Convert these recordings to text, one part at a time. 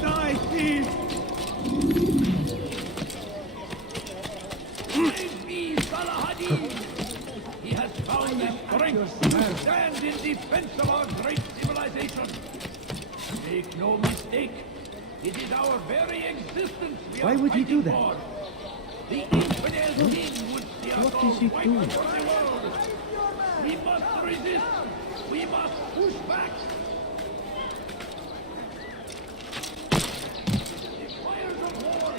Die, thief! He has found the strength to stand in defense of our great civilization. Make no mistake, it is our very existence we Why are would he do fighting that? for. The infidel king would see us What all is he wipe doing? out the world. We must resist. We must push back. The fires of war.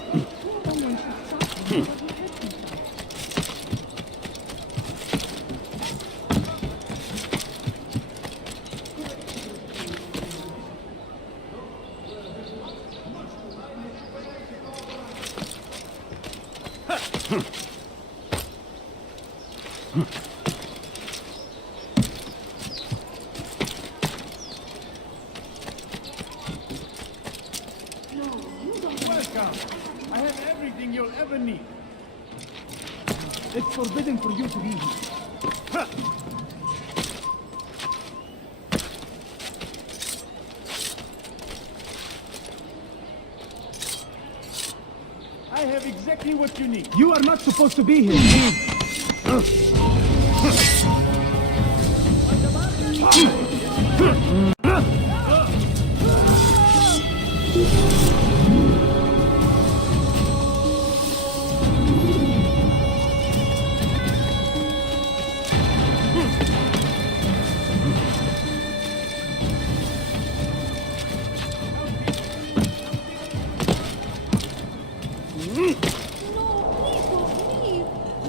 Welcome. I have everything you'll ever need. It's forbidden for you to be here. Ha! I have exactly what you need. You are not supposed to be here.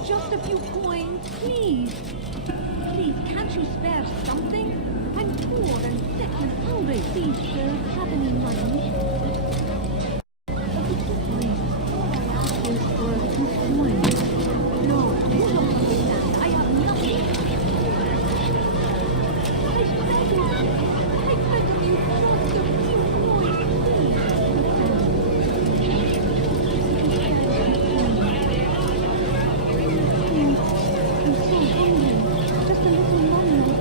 Just a few coins, please. Please, can't you spare something? I'm poor and sick and hungry. Please, sir, have any money? Please, all I ask is for a few coins. No, you don't understand. I have nothing. I beg you, just a few coins,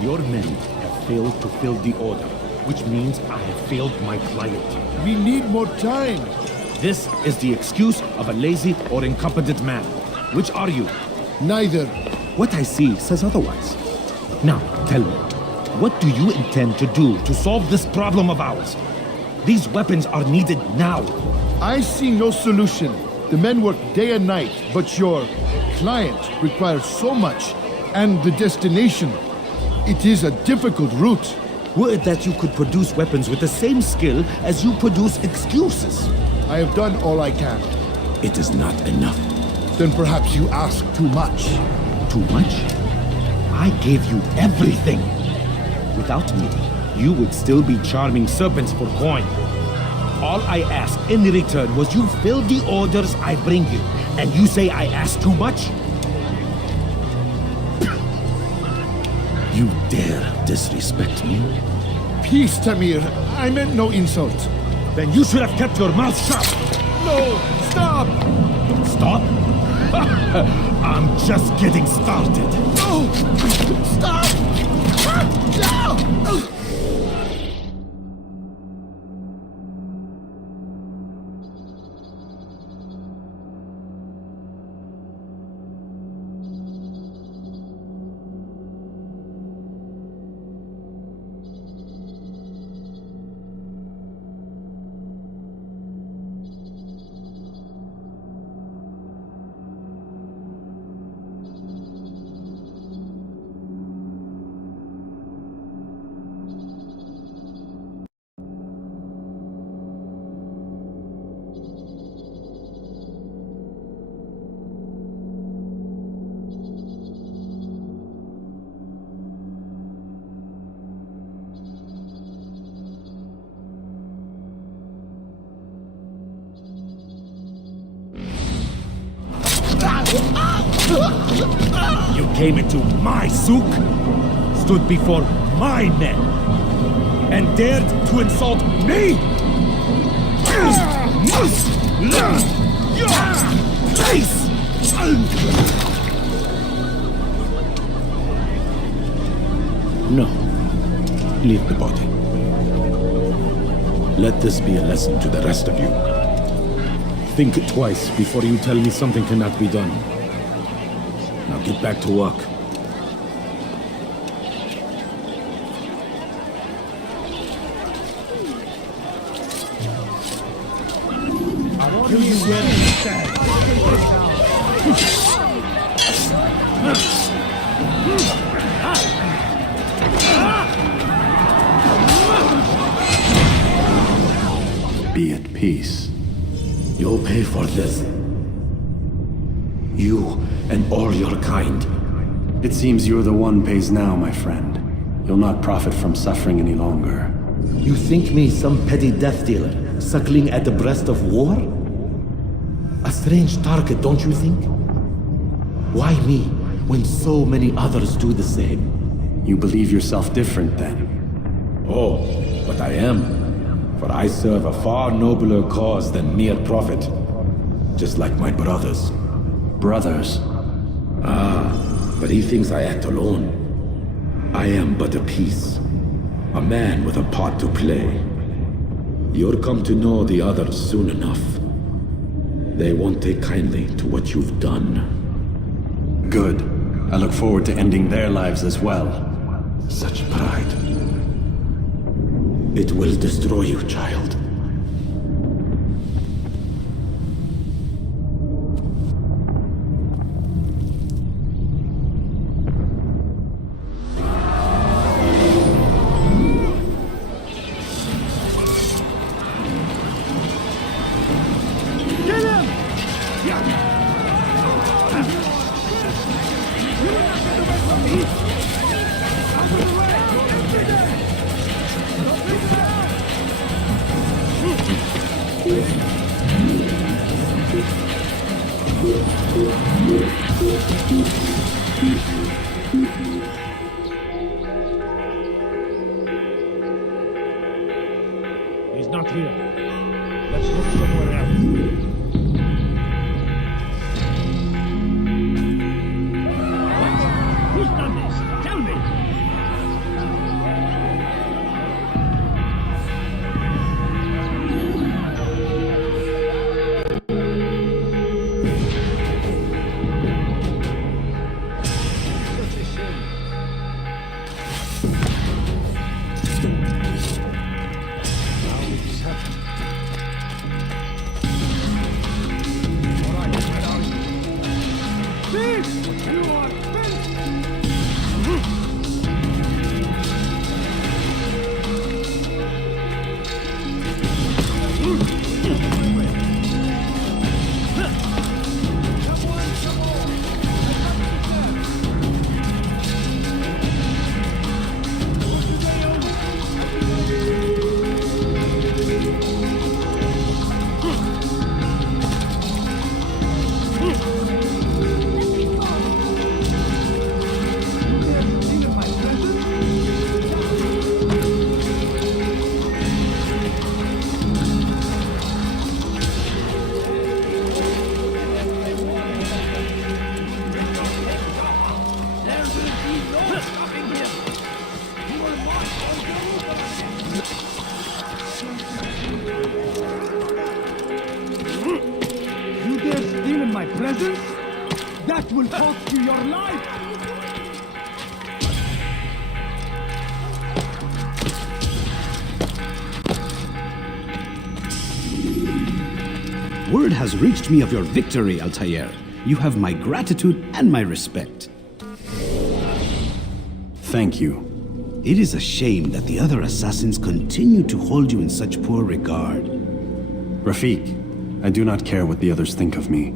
Your men have failed to fill the order, which means I have failed my client. We need more time. This is the excuse of a lazy or incompetent man. Which are you? Neither. What I see says otherwise. Now, tell me, what do you intend to do to solve this problem of ours? These weapons are needed now. I see no solution. The men work day and night, but your client requires so much, and the destination. It is a difficult route. Were it that you could produce weapons with the same skill as you produce excuses. I have done all I can. It is not enough. Then perhaps you ask too much. Too much? I gave you everything. Without me, you would still be charming serpents for coin. All I ask in return was you fill the orders I bring you, and you say I ask too much? You dare disrespect me? Peace, Tamir. I meant no insult. Then you should have kept your mouth shut! No! Stop! Stop? I'm just getting started. No! Stop! No! You came into my souk, stood before my men, and dared to insult me? Please! leave the body. Let this be a lesson to the rest of you. Think twice before you tell me something cannot be done. Now get back to work. Be at peace. You'll pay for this. You and all your kind. It seems you're the one pays now, my friend. You'll not profit from suffering any longer. You think me some petty death dealer, suckling at the breast of war? A strange target, don't you think? Why me, when so many others do the same? You believe yourself different, then? Oh, but I am. For I serve a far nobler cause than mere profit. Just like my brothers. Brothers? But he thinks I act alone. I am but a piece. A man with a part to play. You'll come to know the others soon enough. They won't take kindly to what you've done. Good. I look forward to ending their lives as well. Such pride. It will destroy you, child. He's not here. Let's look somewhere else. What? Who's done this? Tell me! Presence? That will cost you your life! Word has reached me of your victory, Altair. You have my gratitude and my respect. Thank you. It is a shame that the other assassins continue to hold you in such poor regard. Rafiq, I do not care what the others think of me.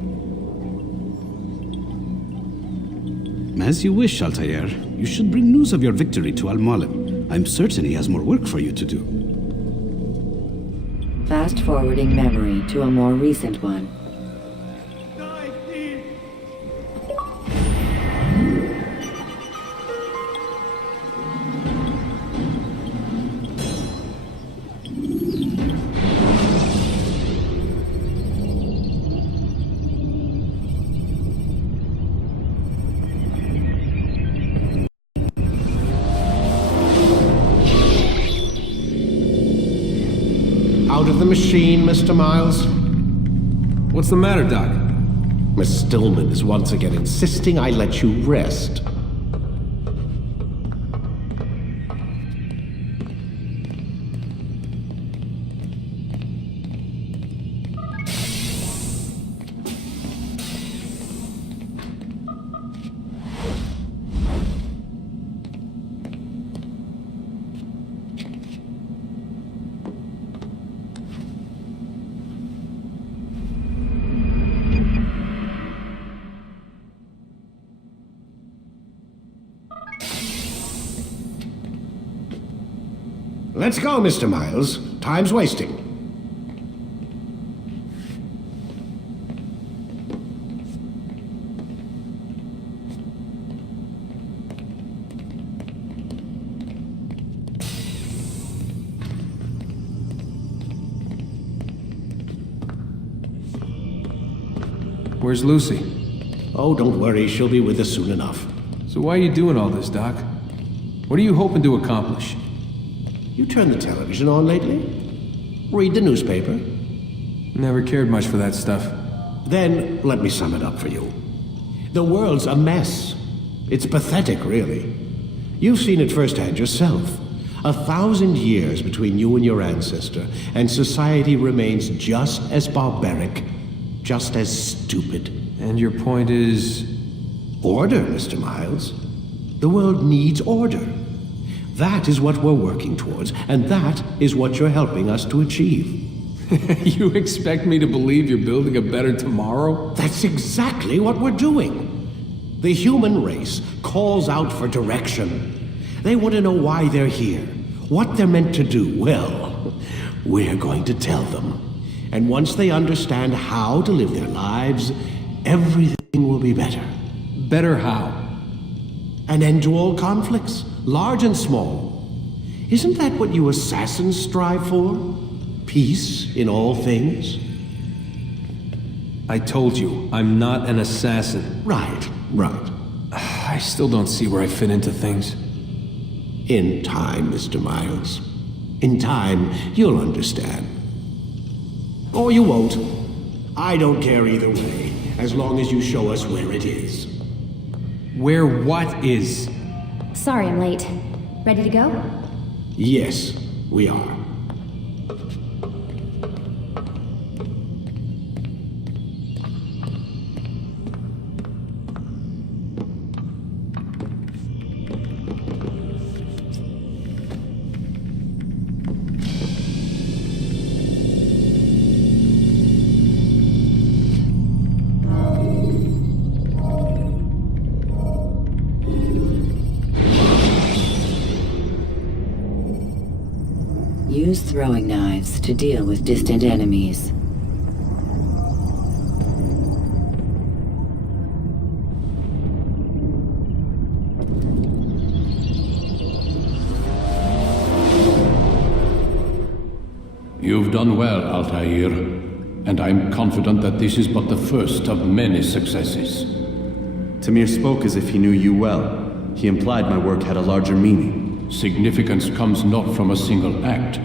As you wish, Altair. You should bring news of your victory to Al-Mualim. I'm certain he has more work for you to do. Fast-forwarding memory to a more recent one. the machine, Mr. Miles? What's the matter, Doc? Miss Stillman is once again insisting I let you rest. Let's go, Mr. Miles. Time's wasting. Where's Lucy? Oh, don't worry. She'll be with us soon enough. So why are you doing all this, Doc? What are you hoping to accomplish? You turned the television on lately? Read the newspaper? Never cared much for that stuff. Then, let me sum it up for you. The world's a mess. It's pathetic, really. You've seen it firsthand yourself. 1,000 years between you and your ancestor, and society remains just as barbaric, just as stupid. And your point is? Order, Mr. Miles. The world needs order. That is what we're working towards, and that is what you're helping us to achieve. You expect me to believe you're building a better tomorrow? That's exactly what we're doing. The human race calls out for direction. They want to know why they're here, what they're meant to do. Well, we're going to tell them. And once they understand how to live their lives, everything will be better. Better how? An end to all conflicts, large and small. Isn't that what you assassins strive for? Peace in all things? I told you, I'm not an assassin. Right. I still don't see where I fit into things. In time, Mr. Miles. In time, you'll understand. Or you won't. I don't care either way, as long as you show us where it is. Where what is? Sorry I'm late. Ready to go? Yes, we are. Use throwing knives to deal with distant enemies. You've done well, Altair, and I'm confident that this is but the first of many successes. Tamir spoke as if he knew you well. He implied my work had a larger meaning. Significance comes not from a single act,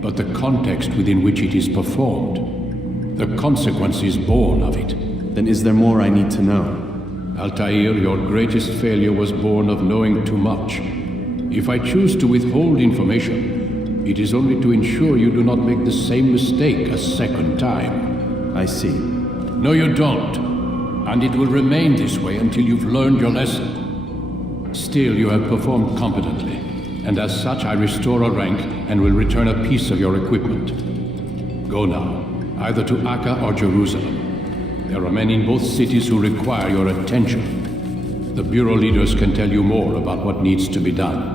but the context within which it is performed. The consequences born of it. Then is there more I need to know? Altair, your greatest failure was born of knowing too much. If I choose to withhold information, it is only to ensure you do not make the same mistake a second time. I see. No, you don't. And it will remain this way until you've learned your lesson. Still, you have performed competently, and as such I restore a rank and will return a piece of your equipment. Go now, either to Akka or Jerusalem. There are men in both cities who require your attention. The Bureau leaders can tell you more about what needs to be done.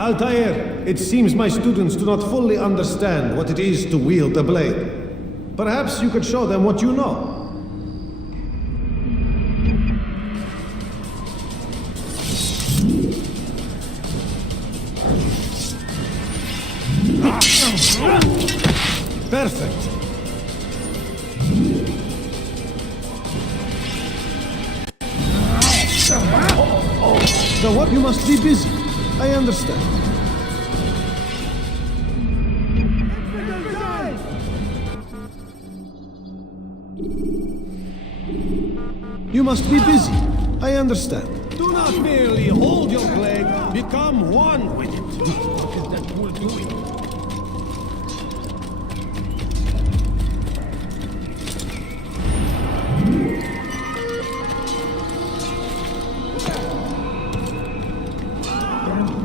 Altair, it seems my students do not fully understand what it is to wield the blade. Perhaps you could show them what you know. Perfect. Now what? You must be busy. I understand. You must be busy. I understand. Do not merely hold your blade, become one with it. What is that fool doing?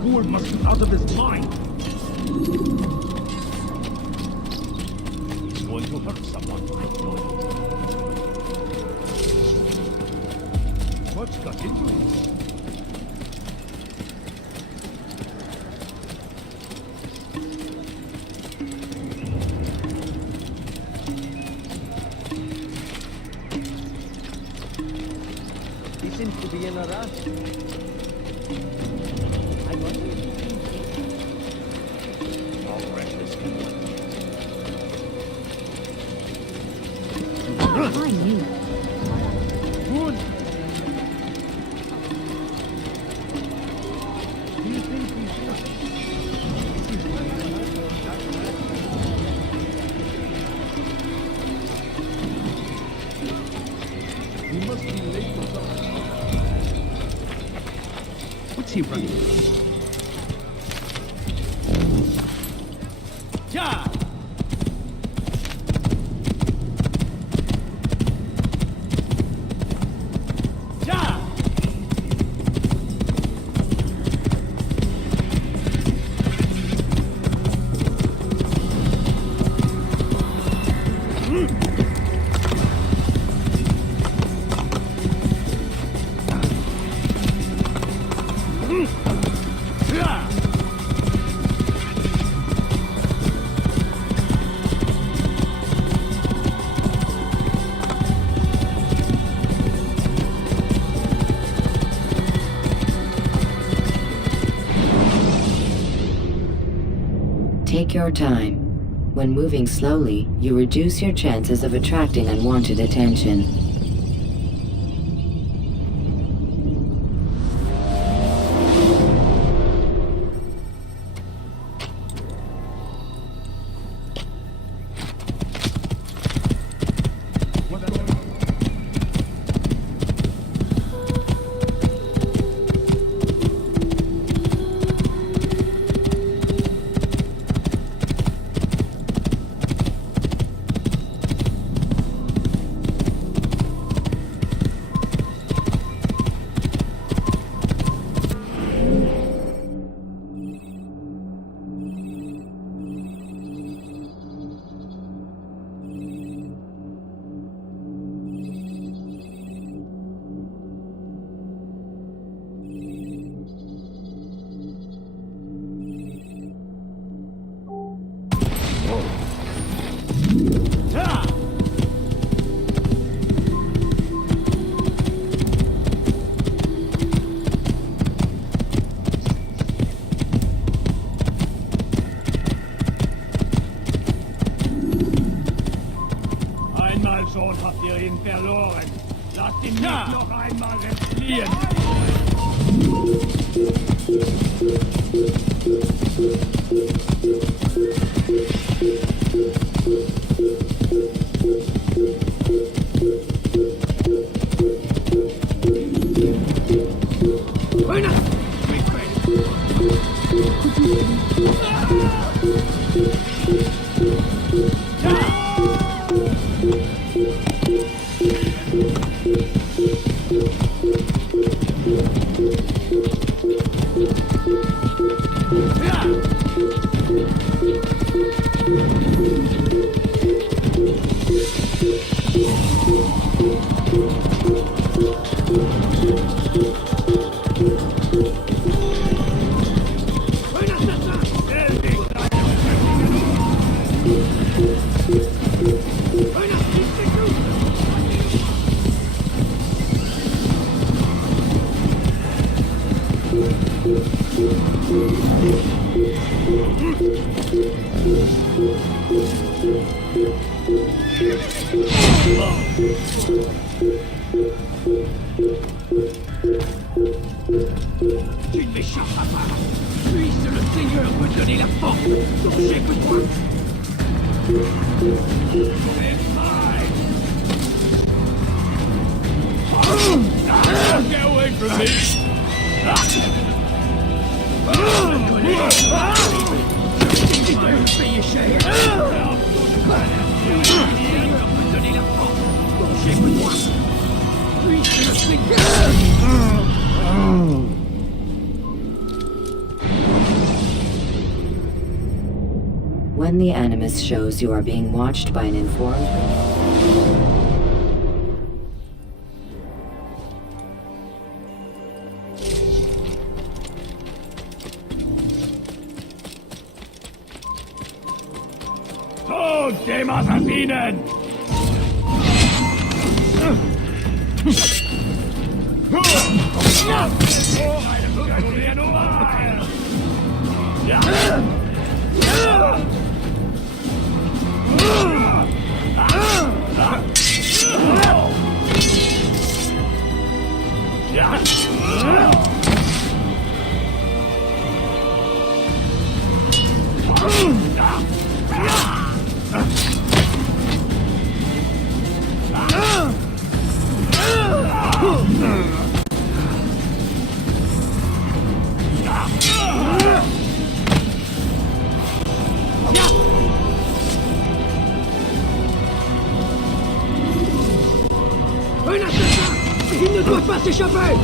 Fool must be out of his mind. He's going to hurt someone. I know it. What's got into him? He seems to be in a rush. I wonder if he thinks how reckless can one be? I knew. Good. Do you think we should? He must be late for something. What's he running? Ja! Ja! Take your time. When moving slowly, you reduce your chances of attracting unwanted attention. Einmal schon habt ihr ihn verloren. Lasst ihn nicht noch einmal entfliehen. Tu ne m'échapperas pas. Puisse le Seigneur me donner la force dont j'ai besoin. Get away from me! Payer cher! Me donner la force dont j'ai besoin. Puisse le Seigneur! When the Animus shows you are being watched by an informed... Oh, dem Assassinen! Un assassin! Il ne doit pas s'échapper!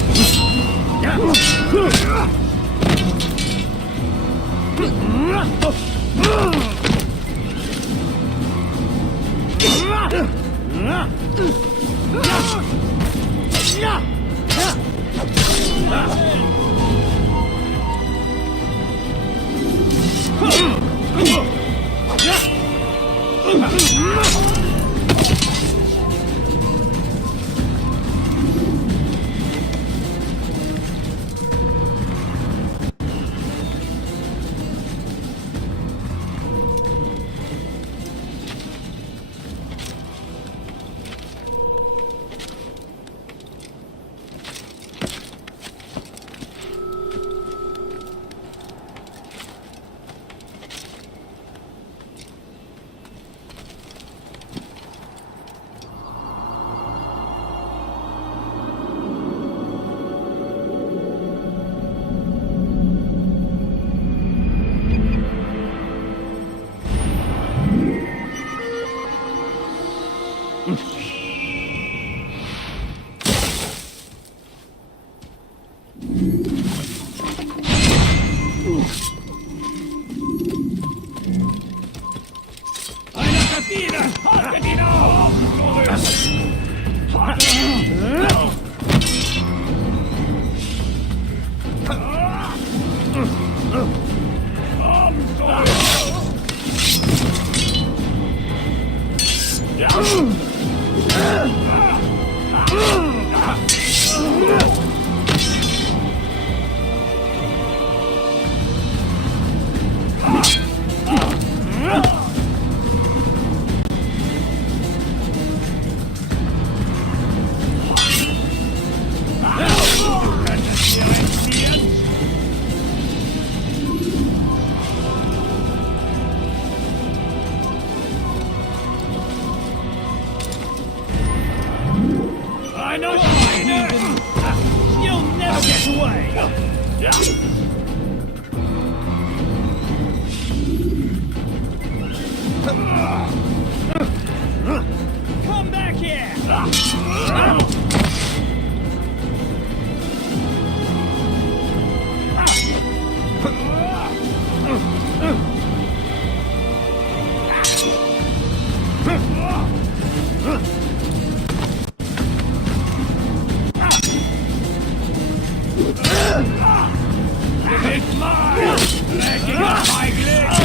I know you'll never get away! Come back here! It's mine! Legging my glitch!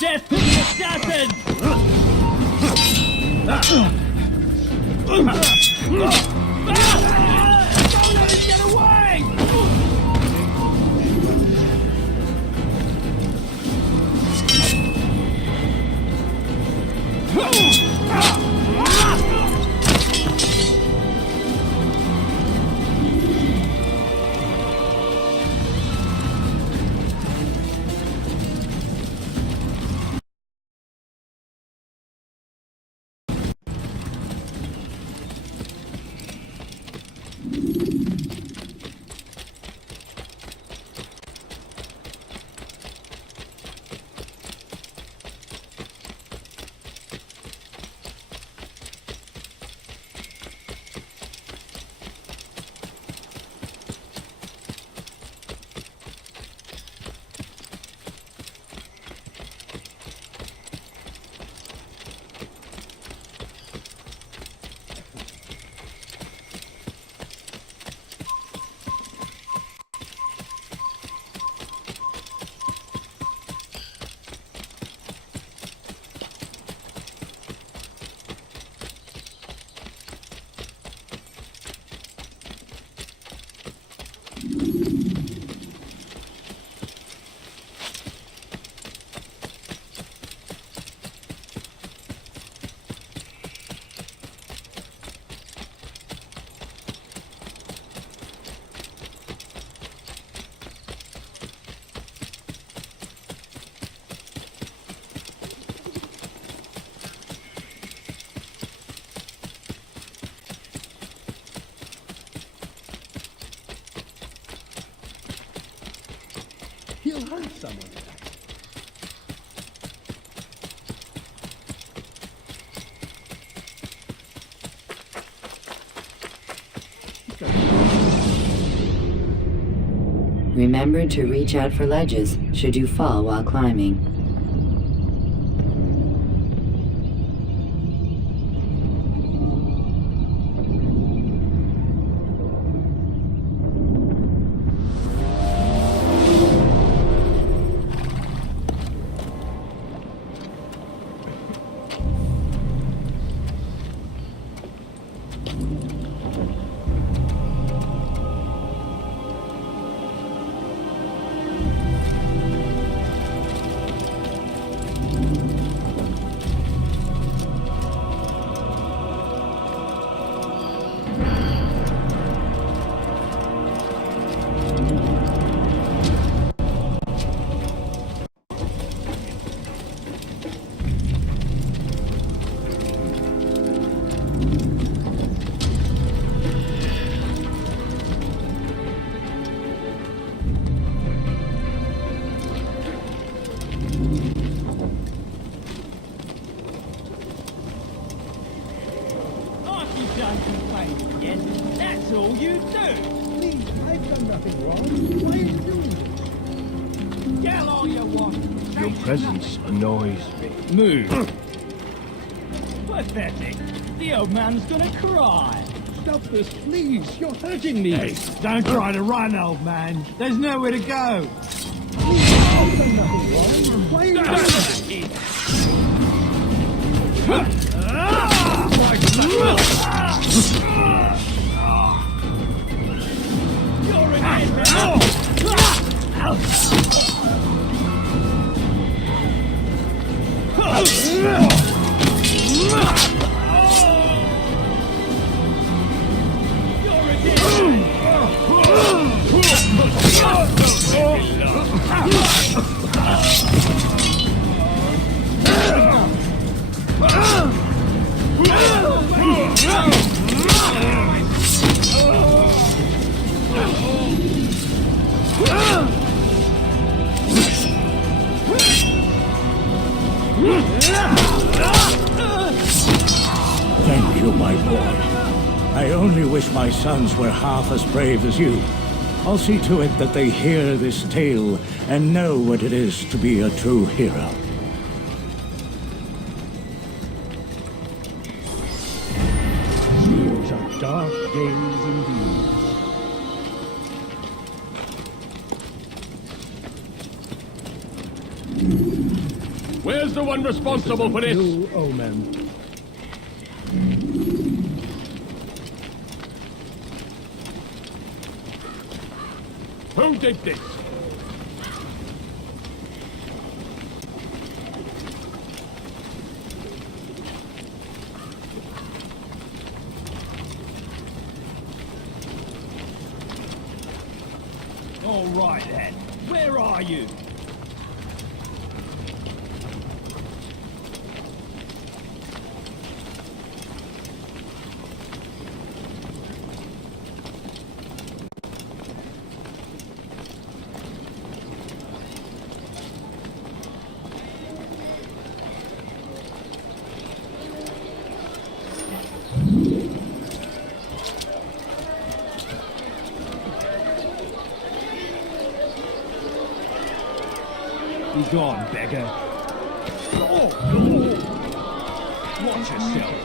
Death to the assassin! Don't let him get away! He'll hurt someone. Remember to reach out for ledges should you fall while climbing. Don't complain again. That's all you do. Please, I've done nothing wrong. Why are you doing this? Yell all you want. Your presence annoys me. Move. Pathetic. The old man's gonna cry. Stop this, please. You're hurting me. Hey, don't try to run, old man. There's nowhere to go. I've done nothing wrong. Why are you doing this? You're an idiot. sons were half as brave as you. I'll see to it that they hear this tale and know what it is to be a true hero. These are dark days indeed. Where's the one responsible for this? No omen. Who did this? All right then, where are you? Be gone, beggar. Oh, oh. Watch yourself.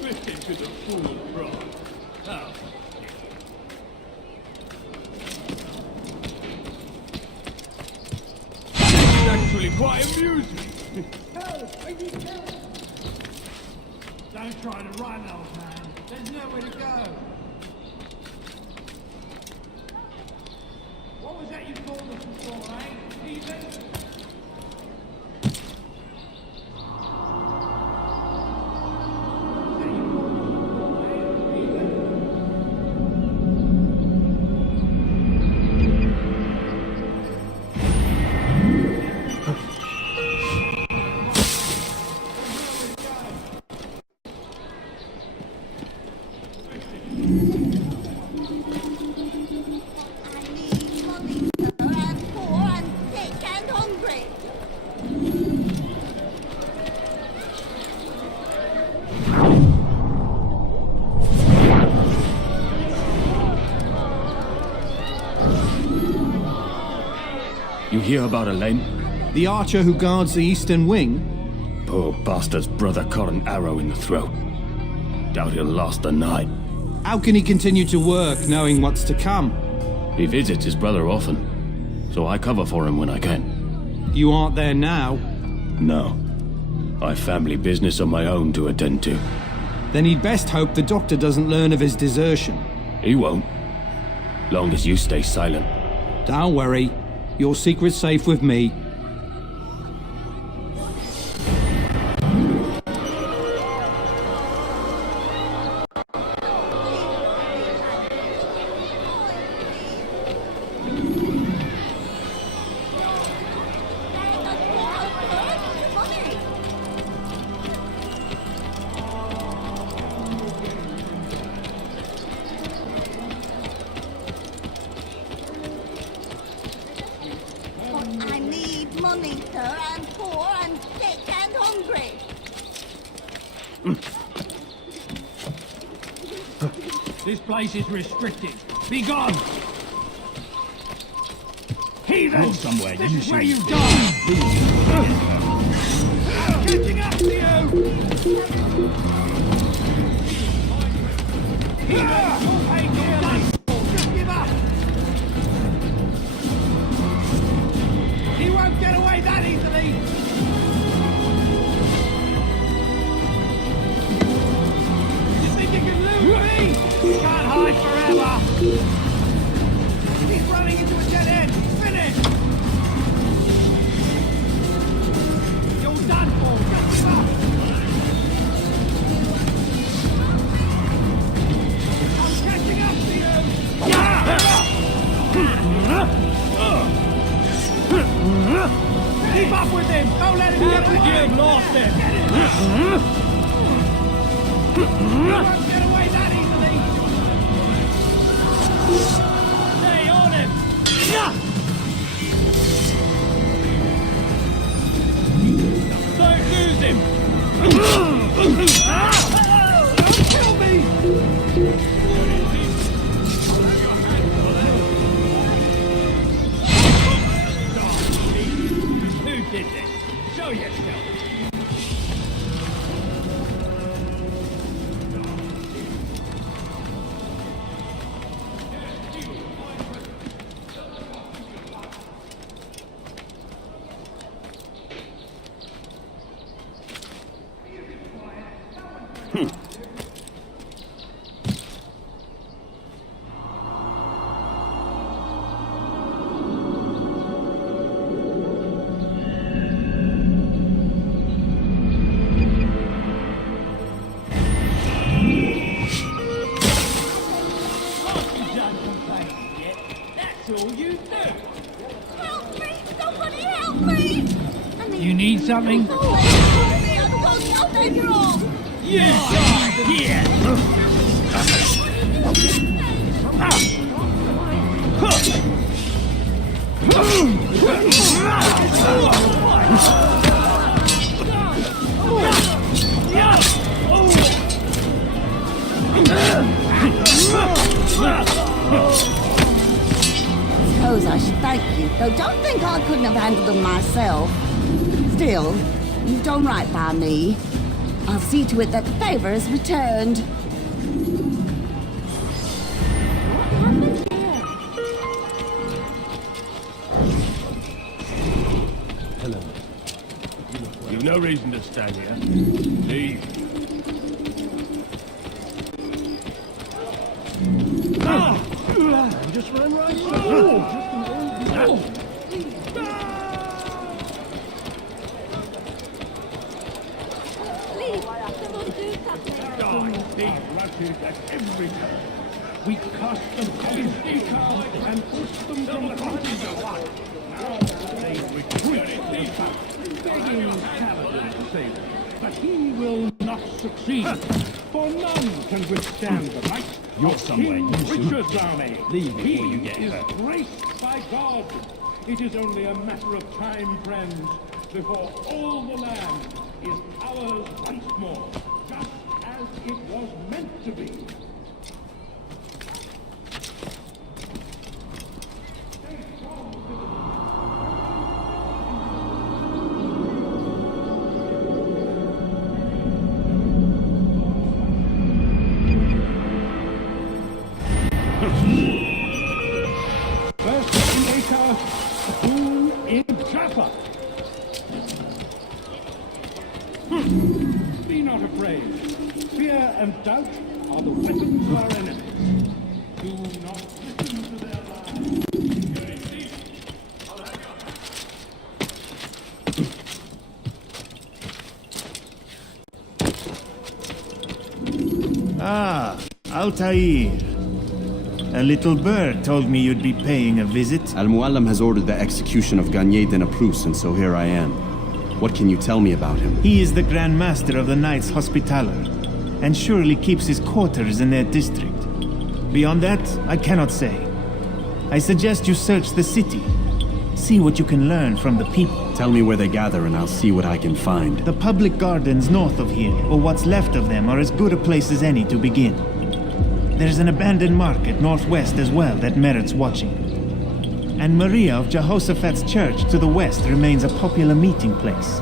Listen to the fool, bro. Now. It's actually quite amusing. Don't try to run, old man. There's nowhere to go. What was that you called us before, eh? Even? You hear about Elaine? The archer who guards the eastern wing? Poor bastard's brother caught an arrow in the throat. Doubt he'll last the night. How can he continue to work, knowing what's to come? He visits his brother often, so I cover for him when I can. You aren't there now? No. I've family business of my own to attend to. Then he'd best hope the doctor doesn't learn of his desertion. He won't. Long as you stay silent. Don't worry. Your secret's safe with me. Money, sir, I'm poor, I'm sick and hungry. This place is restricted. Be gone! Heathen! Go somewhere, This you is where should you stay. die! I'm catching up to you! Heathen! You'll pay dearly! Just give up! He won't get away that easily! You think you can lose me? You can't hide forever! He's running into a dead end! Finish! You're done for! Just give up! I'm catching up to you! Keep up with him! Don't let him get away! You've lost him! You won't get away that easily! Stay on him! Kill me! Who did this? Show yourself! You need something? You die here! Suppose I should thank you, though don't think I couldn't have handled them myself. Still, you've done right by me. I'll see to it that the favor is returned. Hello. You've no reason to stand here. Leave. Just run right through. These rushes at every turn. We cast them completely and push them from behind the line. Now they retreat, begging Saladin to save them. But he will not succeed, for none can withstand the might of King Richard's army. Leave before you get hurt. He is graced by God. It is only a matter of time, friends, before all the land is ours once more, just as it was meant to be. First in Acre, soon in Jaffa. Be not afraid. Fear and doubt are the weapons of our enemies. Do not listen to their lies. Ah, Altair. A little bird told me you'd be paying a visit. Al-Muallim has ordered the execution of Garnier de Naplouse, and so here I am. What can you tell me about him? He is the Grand Master of the Knights Hospitaller, and surely keeps his quarters in their district. Beyond that, I cannot say. I suggest you search the city. See what you can learn from the people. Tell me where they gather and I'll see what I can find. The public gardens north of here, or what's left of them, are as good a place as any to begin. There's an abandoned market northwest as well that merits watching. And Maria of Jehoshaphat's church to the west remains a popular meeting place.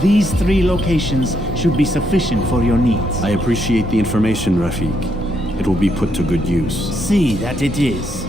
These 3 locations should be sufficient for your needs. I appreciate the information, Rafiq. It will be put to good use. See that it is.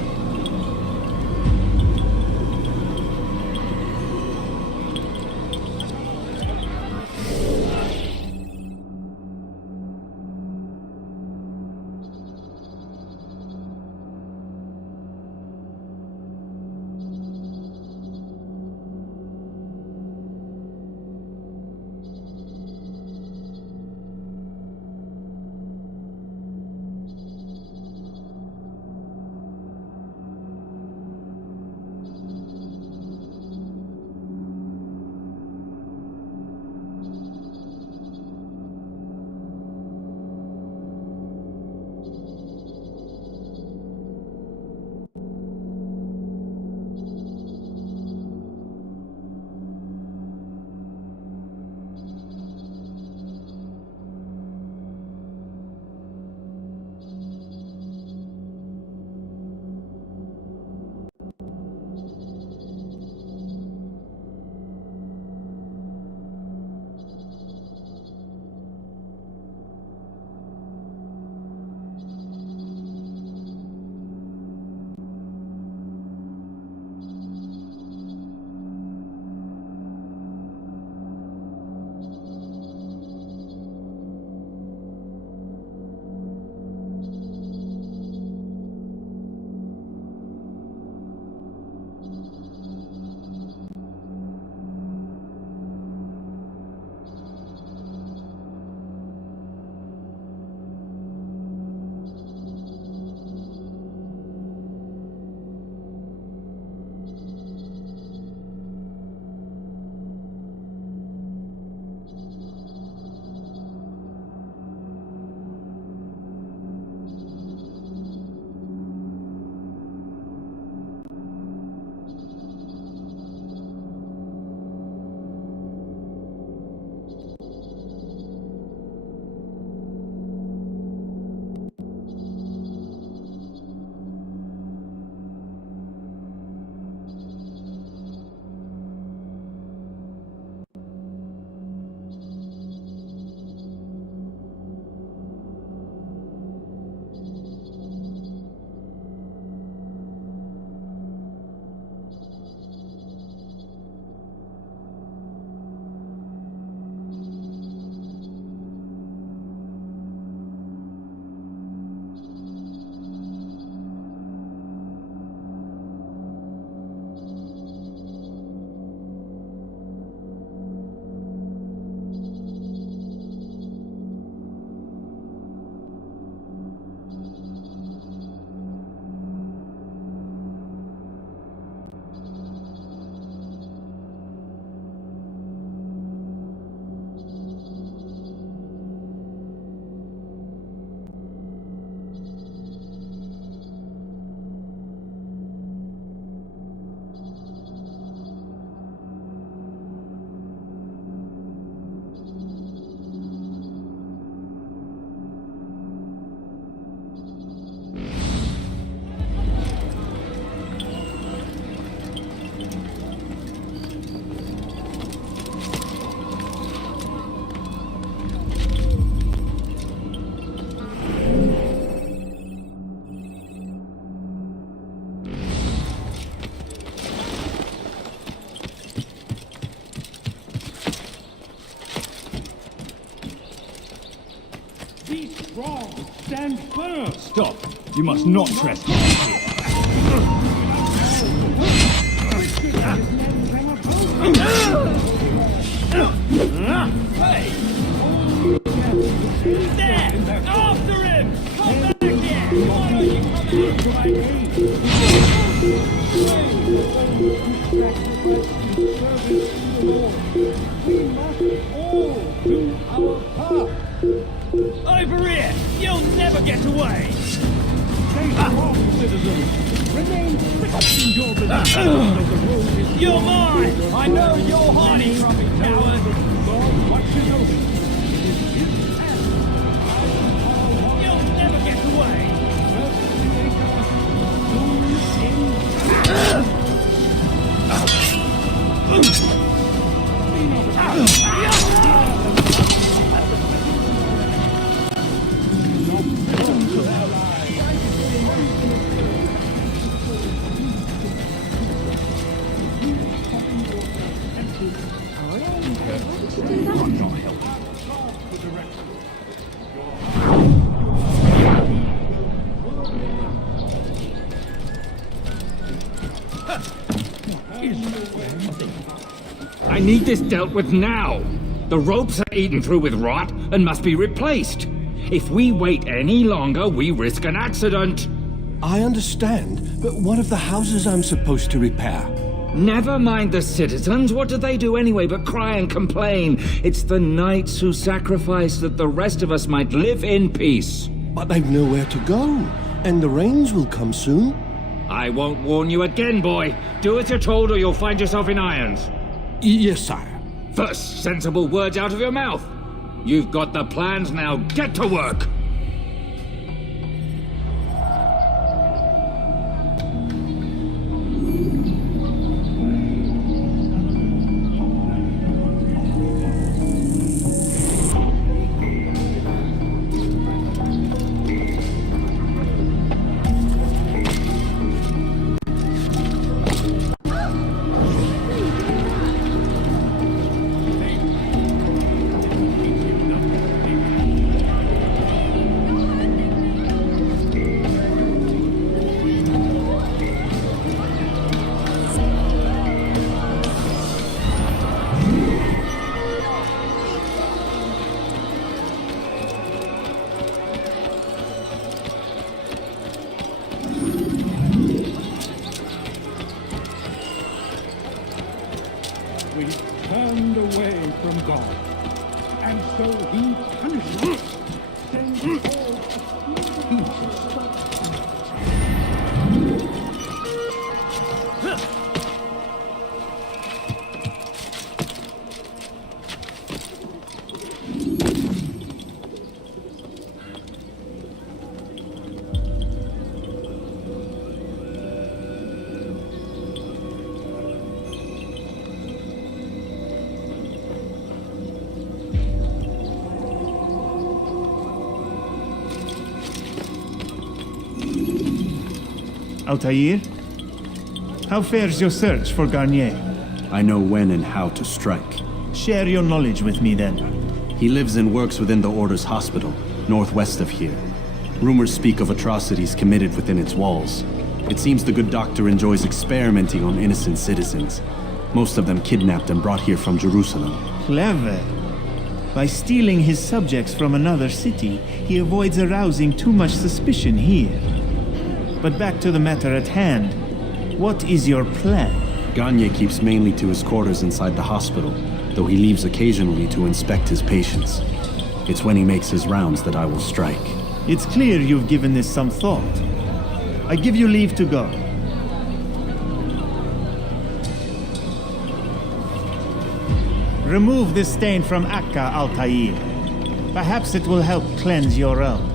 wrong. Stand firm. Stop. You must not trespass here. Hey! There! After him! Come back here! Why are you coming into my aid? We must all do our part. Over here! You'll never get away! Stay strong, citizens! Remain fixed in your position until the road is... You're mine! I know you're hardy, coward! God watches over you. It is his hand. You'll never get away! I need this dealt with now. The ropes are eaten through with rot and must be replaced. If we wait any longer, we risk an accident. I understand, but what of the houses I'm supposed to repair? Never mind the citizens. What do they do anyway but cry and complain? It's the knights who sacrifice that the rest of us might live in peace. But they've nowhere to go, and the rains will come soon. I won't warn you again, boy. Do as you're told or you'll find yourself in irons. Yes, sire. First, sensible words out of your mouth. You've got the plans, now get to work! We turned away from God, and so he punished us, sending Altair? How fares your search for Garnier? I know when and how to strike. Share your knowledge with me then. He lives and works within the Order's hospital, northwest of here. Rumors speak of atrocities committed within its walls. It seems the good doctor enjoys experimenting on innocent citizens. Most of them kidnapped and brought here from Jerusalem. Clever. By stealing his subjects from another city, he avoids arousing too much suspicion here. But back to the matter at hand. What is your plan? Gagne keeps mainly to his quarters inside the hospital, though he leaves occasionally to inspect his patients. It's when he makes his rounds that I will strike. It's clear you've given this some thought. I give you leave to go. Remove this stain from Akka, Altair. Perhaps it will help cleanse your realm.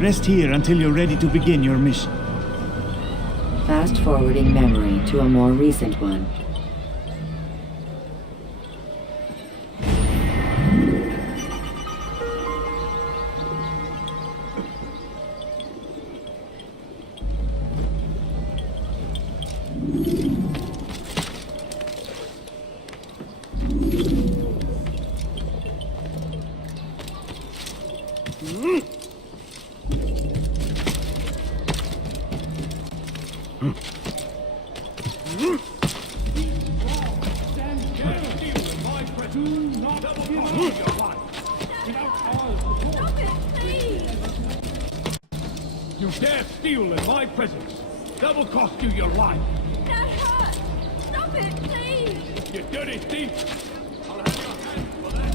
Rest here until you're ready to begin your mission. Fast-forwarding memory to a more recent one. dare steal in my presence, that will cost you your life. That hurts! Stop it, please! You dirty thief! I'll have your hands for that.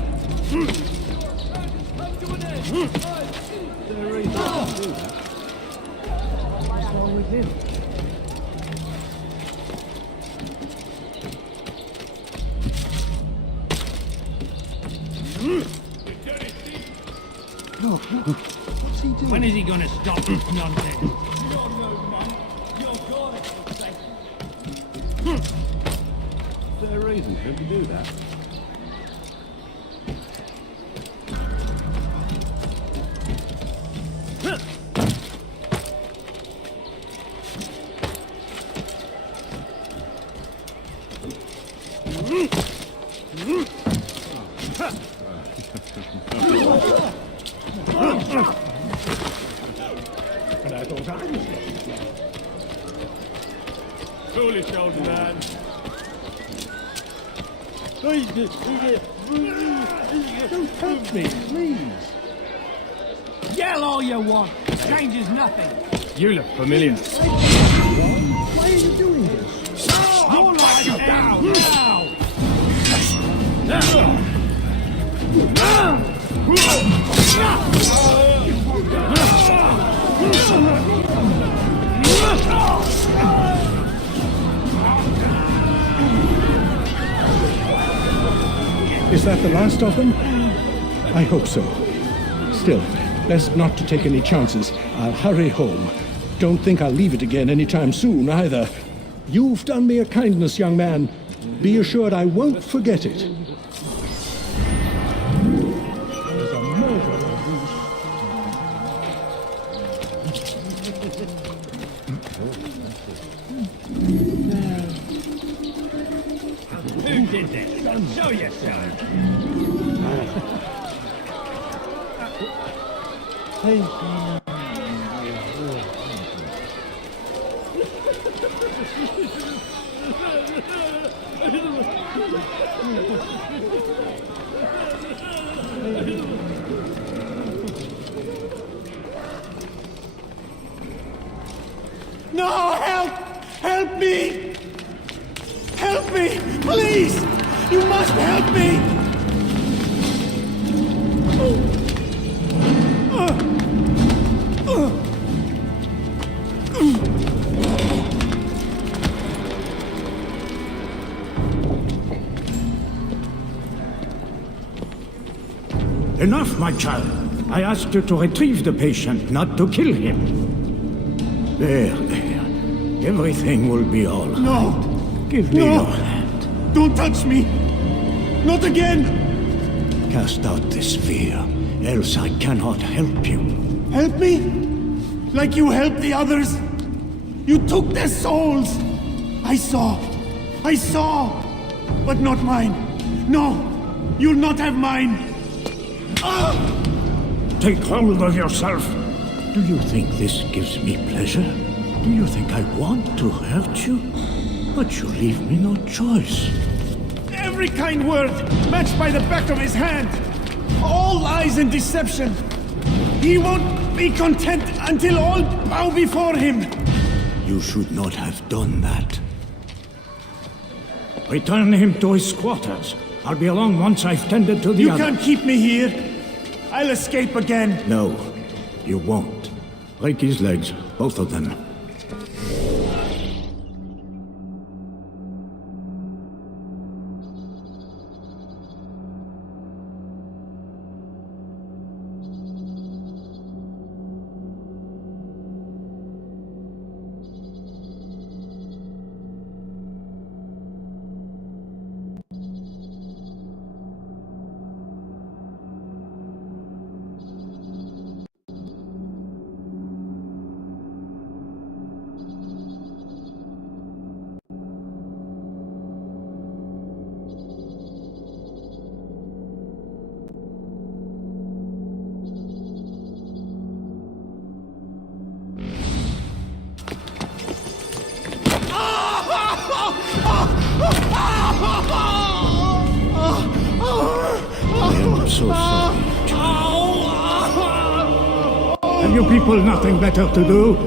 There is nothing to do that. What's wrong with him? Look, what's he doing? When is he gonna stop this nonsense? You're no man. You're God, for sake. Is there a reason for him to do that? And I thought I was foolish old man. Don't touch me, please. Yell all you want. Changes nothing. You look familiar. Why are you doing this? You're lying down Is that the last of them? I hope so. Still, best not to take any chances. I'll hurry home. Don't think I'll leave it again anytime soon, either. You've done me a kindness, young man. Be assured I won't forget it. There's a murderer loose. Who did this? Show yourself. No, help! Help me! Help me! Please! You must help me! Enough, my child. I asked you to retrieve the patient, not to kill him. There. Everything will be all right. No! Give me No! your hand. Don't touch me! Not again! Cast out this fear, else I cannot help you. Help me? Like you helped the others? You took their souls! I saw! But not mine! No! You'll not have mine! Take hold of yourself. Do you think this gives me pleasure? Do you think I want to hurt you? But you leave me no choice. Every kind word matched by the back of his hand! All lies and deception! He won't be content until all bow before him! You should not have done that. Return him to his quarters. I'll be along once I've tended to the You other. can't keep me here! I'll escape again! No, you won't. Break his legs, both of them. I am so sorry. Have you people nothing better to do?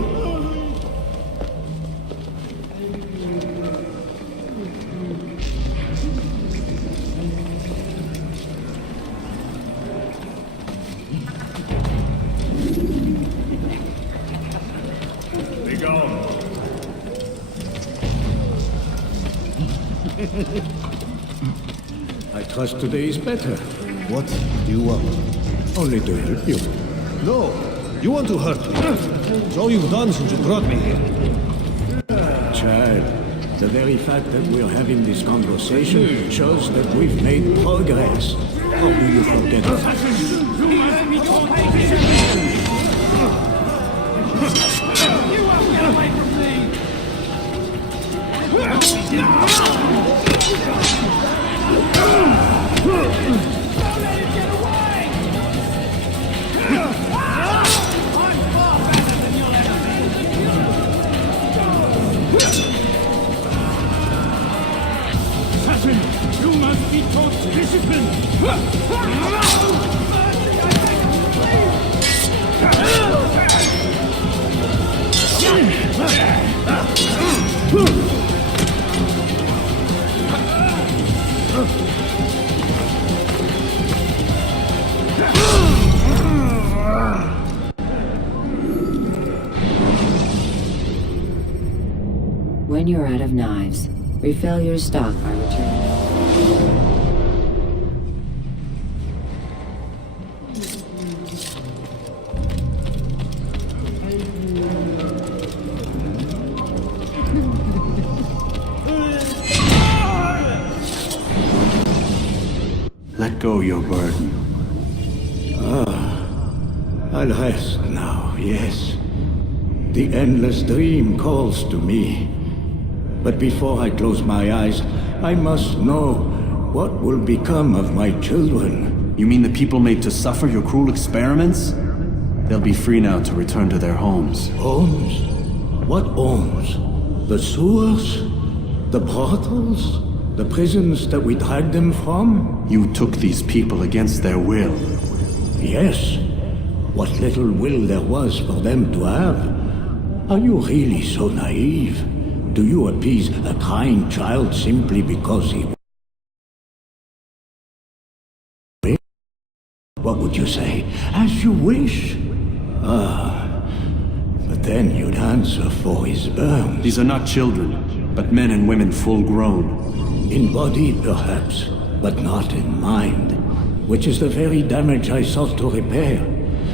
Be gone. I trust today is better. What do you want? Only to help you. No, you want to hurt me. It's all you've done since you brought me here. Child, the very fact that we're having this conversation shows that we've made progress. How do you forget it? Assassin, you must be taught discipline. When you're out of knives, refill your stock by returning. Let go your burden. I'll rest now, yes. The endless dream calls to me. But before I close my eyes, I must know what will become of my children. You mean the people made to suffer your cruel experiments? They'll be free now to return to their homes. Homes? What homes? The sewers? The brothels? The prisons that we dragged them from? You took these people against their will. Yes. What little will there was for them to have. Are you really so naive? Do you appease a crying child simply because he... What would you say? As you wish? But then you'd answer for his burns. These are not children, but men and women full grown. In body, perhaps, but not in mind, which is the very damage I sought to repair.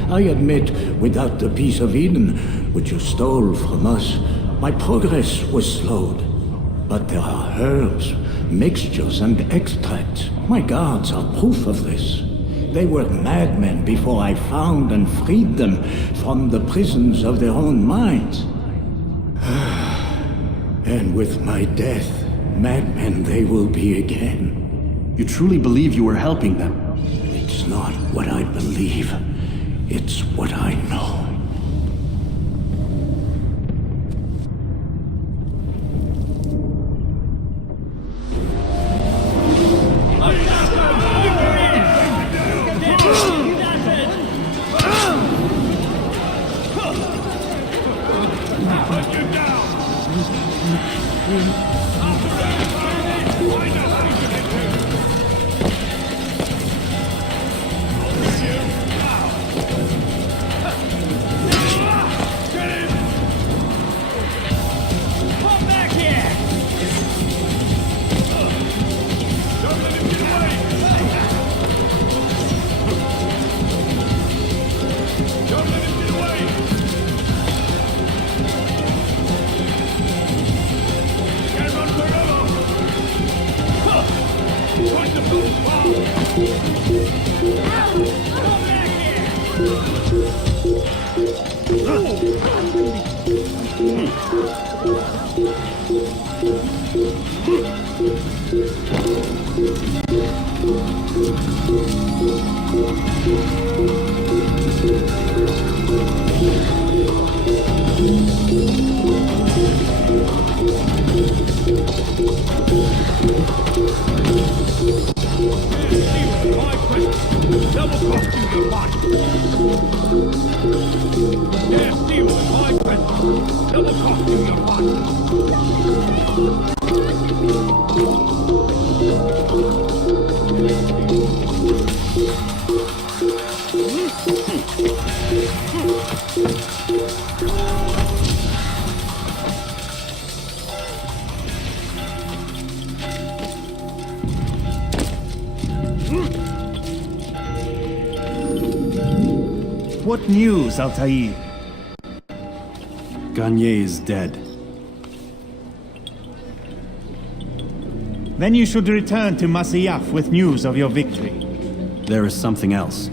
I admit, without the piece of Eden, which you stole from us, my progress was slowed. But there are herbs, mixtures, and extracts. My guards are proof of this. They were madmen before I found and freed them from the prisons of their own minds. And with my death, madmen they will be again. You truly believe you were helping them? It's not what I believe. It's what I know. double costing your life. Dare steal my presence, double costing your What news, Altair? Garnier is dead. Then you should return to Masyaf with news of your victory. There is something else.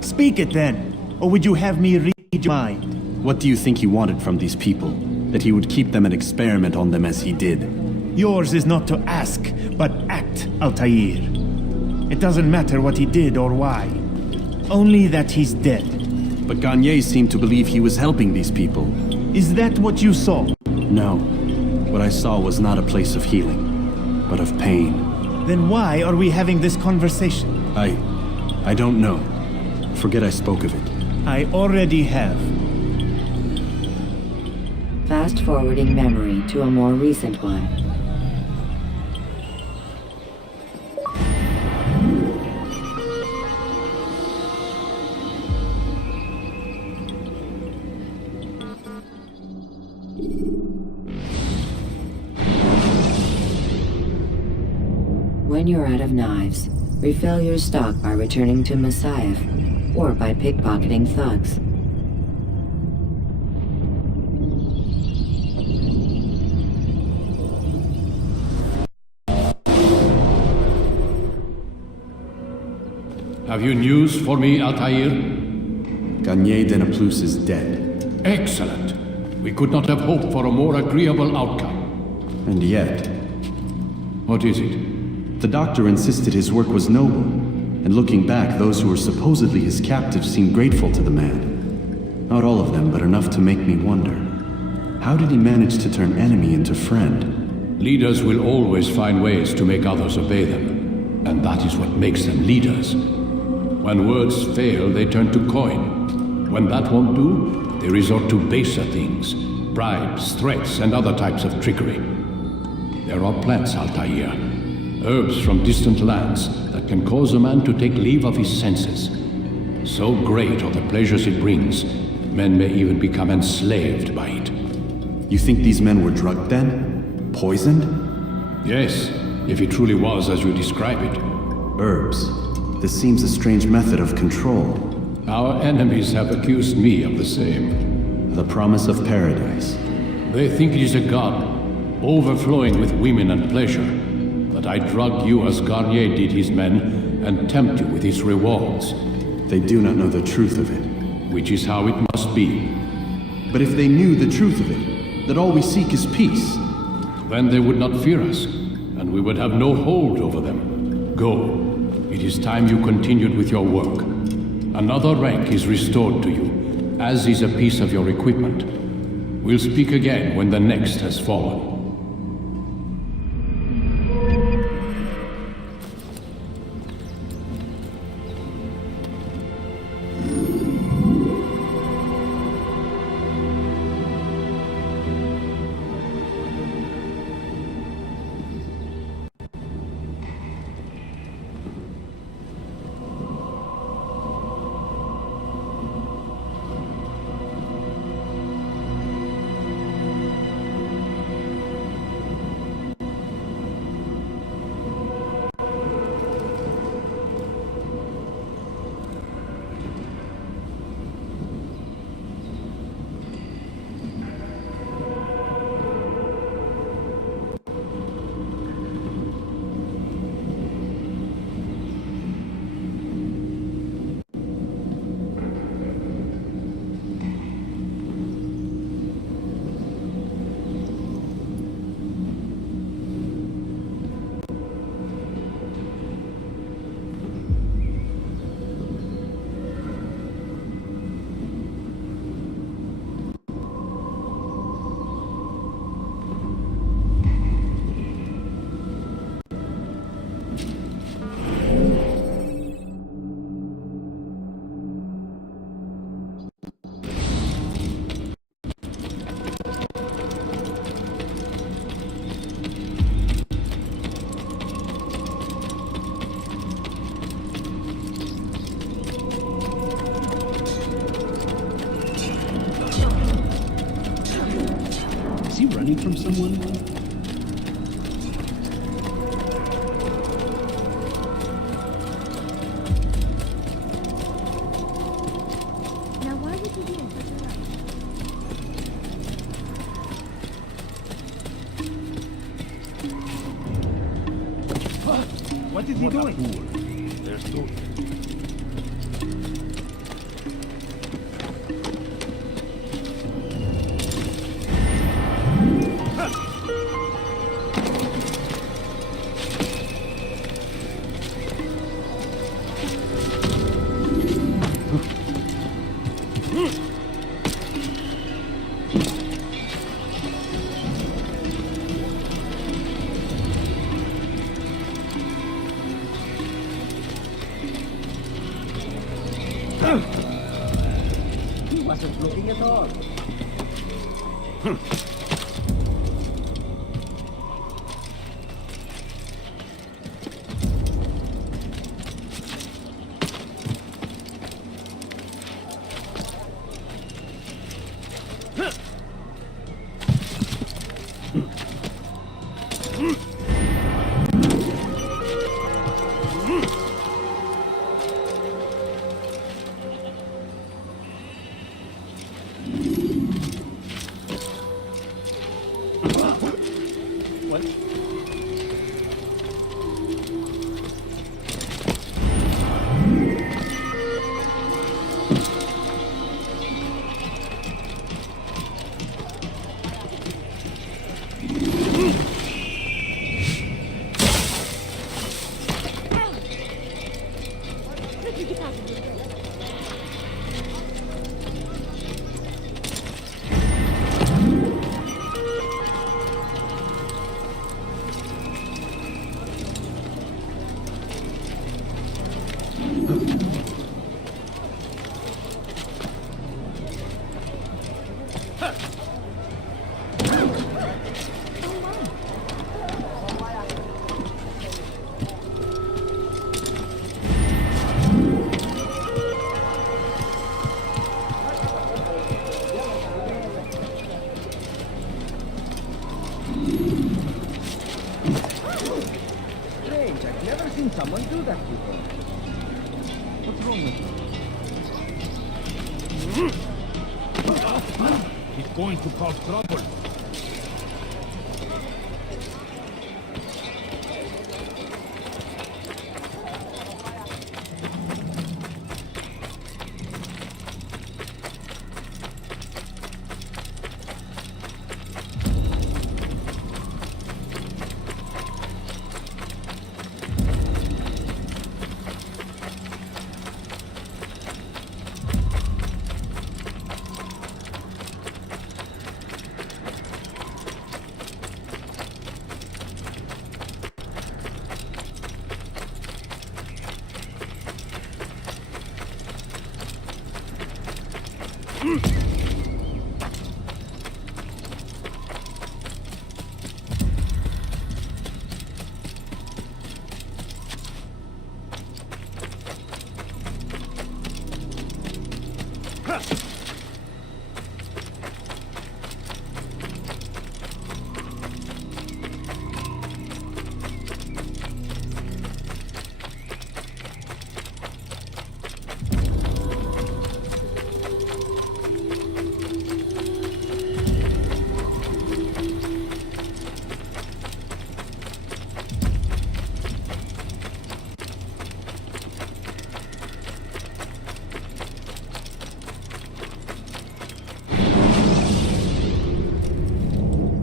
Speak it then, or would you have me read your mind? What do you think he wanted from these people? That he would keep them and experiment on them as he did? Yours is not to ask, but act, Altair. It doesn't matter what he did or why. Only that he's dead. But Garnier seemed to believe he was helping these people. Is that what you saw? No. What I saw was not a place of healing, but of pain. Then why are we having this conversation? I don't know. Forget I spoke of it. I already have. Fast-forwarding memory to a more recent one. When you're out of knives, refill your stock by returning to Masyaf, or by pickpocketing thugs. Have you news for me, Altair? Garnier de Naplouse is dead. Excellent. We could not have hoped for a more agreeable outcome. And yet... What is it? The doctor insisted his work was noble, and looking back, those who were supposedly his captives seemed grateful to the man. Not all of them, but enough to make me wonder. How did he manage to turn enemy into friend? Leaders will always find ways to make others obey them, and that is what makes them leaders. When words fail, they turn to coin. When that won't do, they resort to baser things, bribes, threats, and other types of trickery. There are plants, Altair. Herbs from distant lands that can cause a man to take leave of his senses. So great are the pleasures it brings, men may even become enslaved by it. You think these men were drugged then? Poisoned? Yes, if it truly was as you describe it. Herbs. This seems a strange method of control. Our enemies have accused me of the same. The promise of paradise. They think it is a garden, overflowing with women and pleasure. That I drug you as Garnier did his men, and tempt you with his rewards. They do not know the truth of it. Which is how it must be. But if they knew the truth of it, that all we seek is peace... Then they would not fear us, and we would have no hold over them. Go. It is time you continued with your work. Another rank is restored to you, as is a piece of your equipment. We'll speak again when the next has fallen. running from someone? Now why would you be in such a rush? What is he doing? There's no... He wasn't looking at all. Strange, I've never seen someone do that before. What's wrong with you? He's going to cause trouble.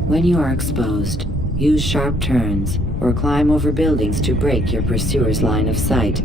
When you are exposed, use sharp turns or climb over buildings to break your pursuer's line of sight.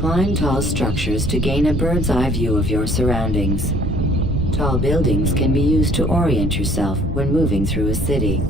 Climb tall structures to gain a bird's-eye view of your surroundings. Tall buildings can be used to orient yourself when moving through a city.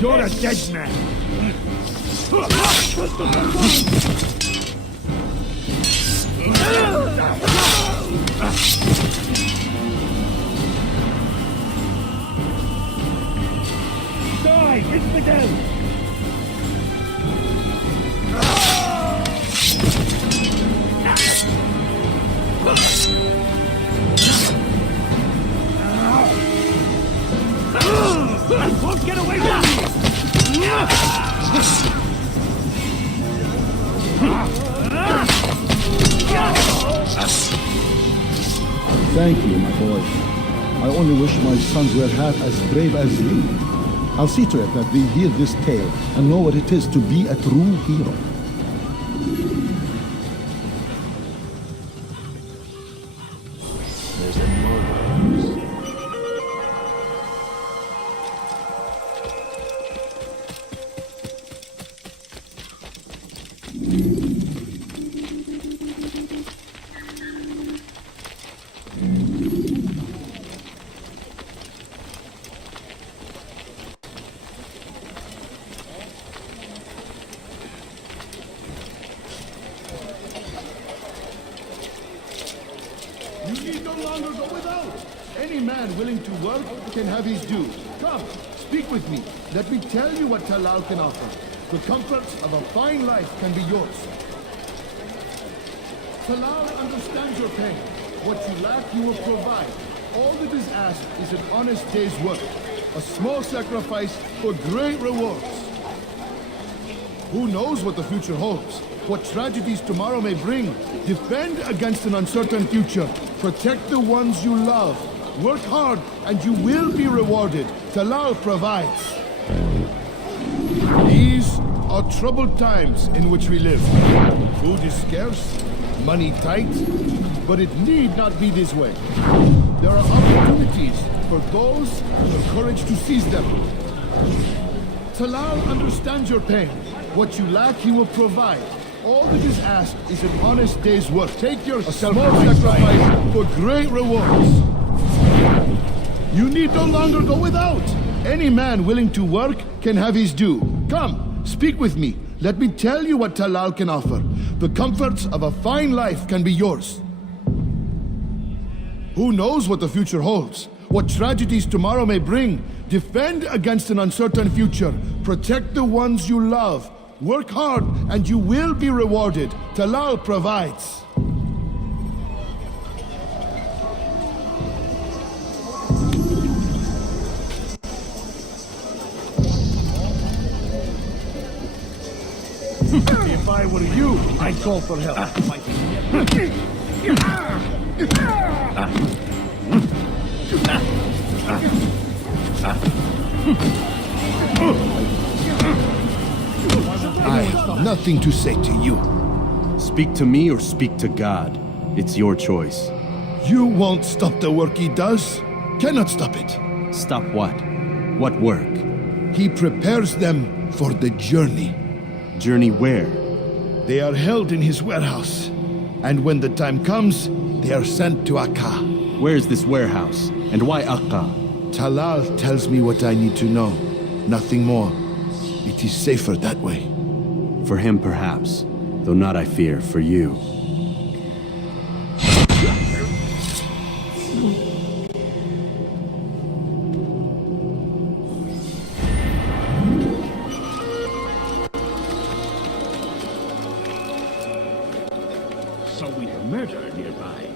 You're a dead man. Die, infidel! Don't get away from me! Thank you, my boy. I only wish my sons were half as brave as you. I'll see to it that they hear this tale and know what it is to be a true hero. There's a murder. Any man willing to work can have his due. Come, speak with me. Let me tell you what Talal can offer. The comforts of a fine life can be yours. Talal understands your pain. What you lack, you will provide. All that is asked is an honest day's work. A small sacrifice for great rewards. Who knows what the future holds? What tragedies tomorrow may bring? Defend against an uncertain future. Protect the ones you love. Work hard and you will be rewarded. Talal provides. These are troubled times in which we live. Food is scarce, money tight, but it need not be this way. There are opportunities for those with the courage to seize them. Talal understands your pain. What you lack, he will provide. All that is asked is an honest day's work. Take your small sacrifice for great rewards. You need no longer go without. Any man willing to work can have his due. Come, speak with me. Let me tell you what Talal can offer. The comforts of a fine life can be yours. Who knows what the future holds? What tragedies tomorrow may bring? Defend against an uncertain future. Protect the ones you love. Work hard and you will be rewarded. Talal provides. If I were you, I'd call for help. I have nothing to say to you. Speak to me or speak to God. It's your choice. You won't stop the work he does. Cannot stop it. Stop what? What work? He prepares them for the journey. Journey where? They are held in his warehouse. And when the time comes, they are sent to Akka. Where is this warehouse? And why Akka? Talal tells me what I need to know. Nothing more. It is safer that way. For him, perhaps. Though not, I fear, for you. So we have murder nearby.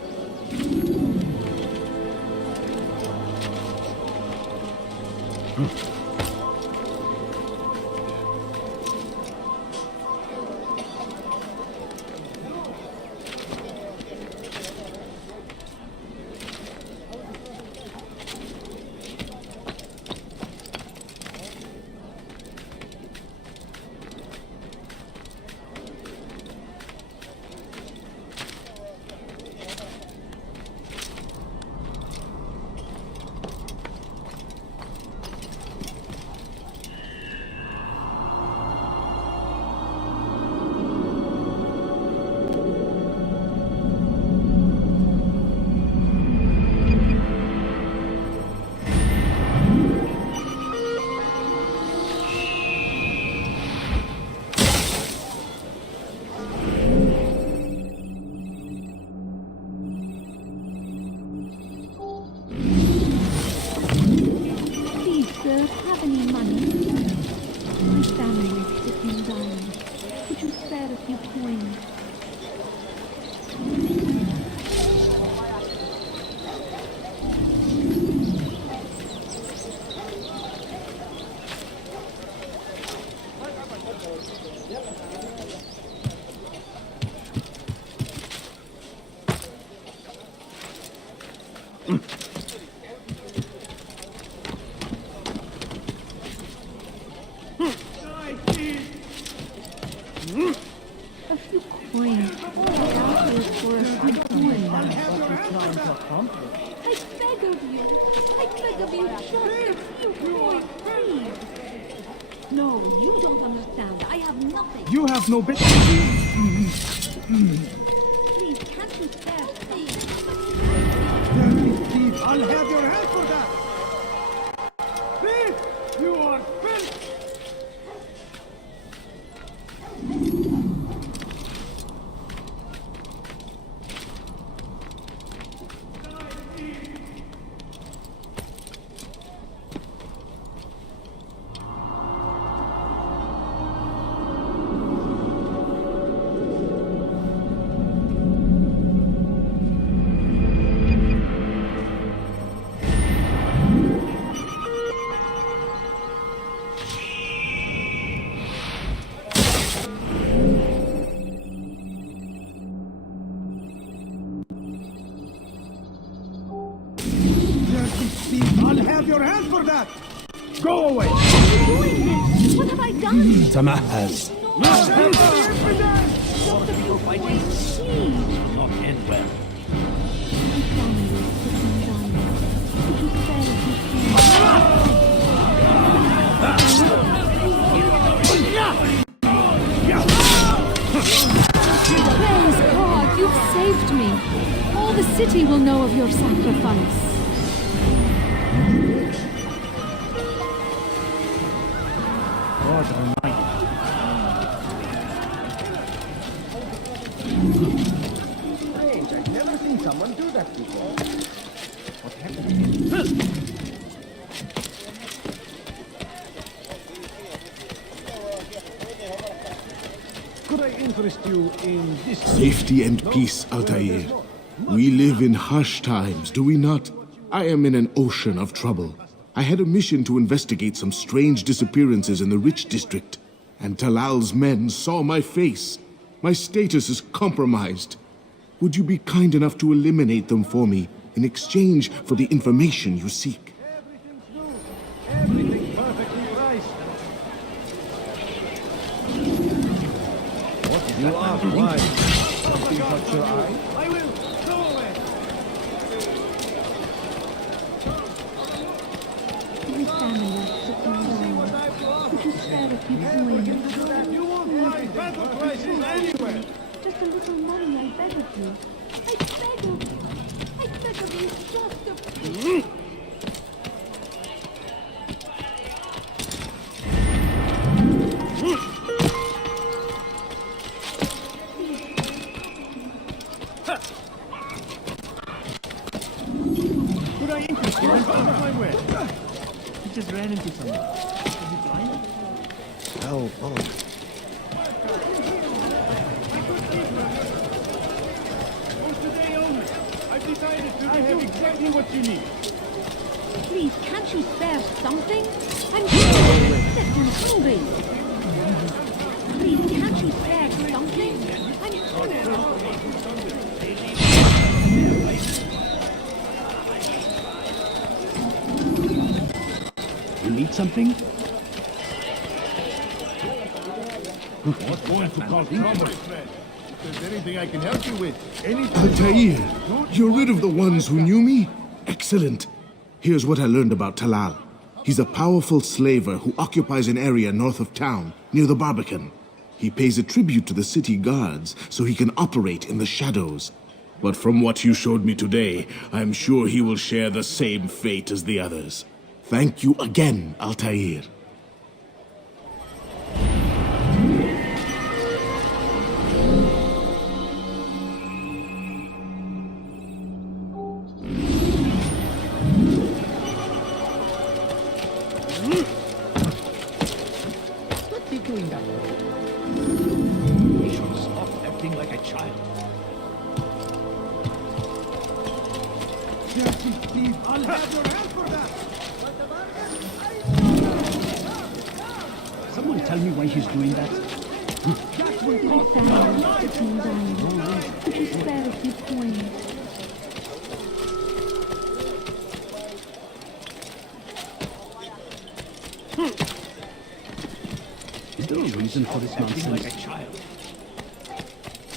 A few coins. That is for a few coins. I beg of you. I beg of you, just a few coins, please. No, you don't understand. I have nothing. You have no bit. Please, can't you spare things? I'll have your help for that. Please, you are finished. your hand for that! Go away! Why are you doing this? What have I done? Tamahaz. Just a few points, please. Not end well. My family is sitting down. Would you spare a few points? Praise God, you've saved me. All the city will know of your sacrifice. God almighty. Strange, I've never seen someone do that before. What happened? Could I interest you in this? Safety and peace, Altair. We live in harsh times, do we not? I am in an ocean of trouble. I had a mission to investigate some strange disappearances in the Rich District, and Talal's men saw my face. My status is compromised. Would you be kind enough to eliminate them for me in exchange for the information you seek? Everything perfectly priced. What you are wise. Something caught your eye? I will! Go away! My family is sitting down. Would you spare a few points? You won't find better prices anywhere! Just a little money, I beg of you. I beg of you. I beg of you, just a... Could I interest you in some of my work? He just ran into someone. Is he blind? Oh, oh. Today only! I've decided to I have exactly what you need. Please, can't you spare something? I'm sick and hungry. Please, can't you spare something? You need something? What's going to cause trouble? If there's anything I can help you with, anything. Altair, you're rid of the ones who knew me? Excellent. Here's what I learned about Talal. He's a powerful slaver who occupies an area north of town, near the Barbican. He pays a tribute to the city guards so he can operate in the shadows. But from what you showed me today, I'm sure he will share the same fate as the others. Thank you again, Altair. What's he doing that for? He should stop acting like a child. Dirty thief! I'll have your hand for that! Someone tell me why he's doing that? My family is sitting down. Would you spare a few points? Is there a reason for this nonsense? Like a child.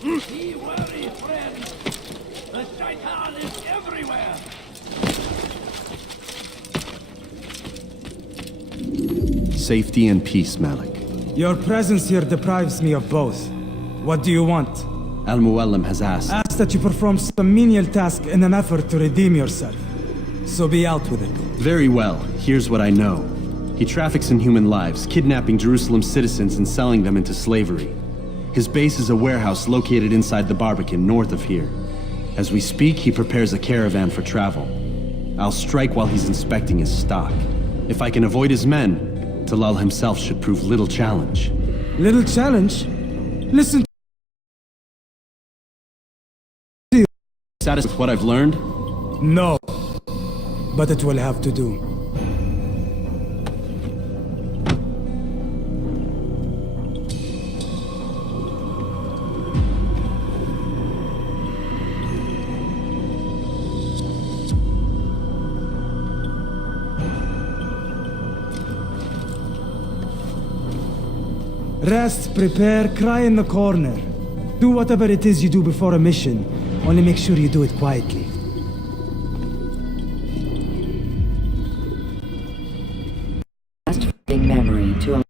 Be wary, friend. The shaitan is everywhere. Safety and peace, Malik. Your presence here deprives me of both. What do you want? Al-Muallim has asked. Ask that you perform some menial task in an effort to redeem yourself. So be out with it. Very well. Here's what I know. He traffics in human lives, kidnapping Jerusalem citizens and selling them into slavery. His base is a warehouse located inside the Barbican, north of here. As we speak, he prepares a caravan for travel. I'll strike while he's inspecting his stock. If I can avoid his men, Talal himself should prove little challenge. Little challenge? Listen. Satisfied with what I've learned? No. But it will have to do. Rest, prepare, cry in the corner. Do whatever it is you do before a mission. Only make sure you do it quietly. Big memory to a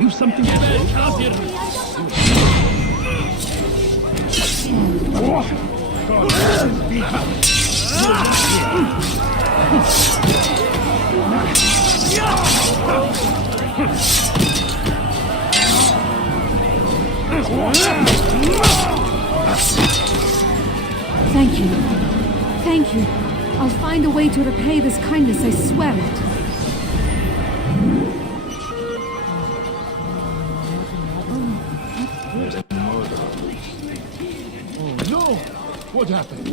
You something Thank you. Thank you. I'll find a way to repay this kindness, I swear it. Oh no! What happened?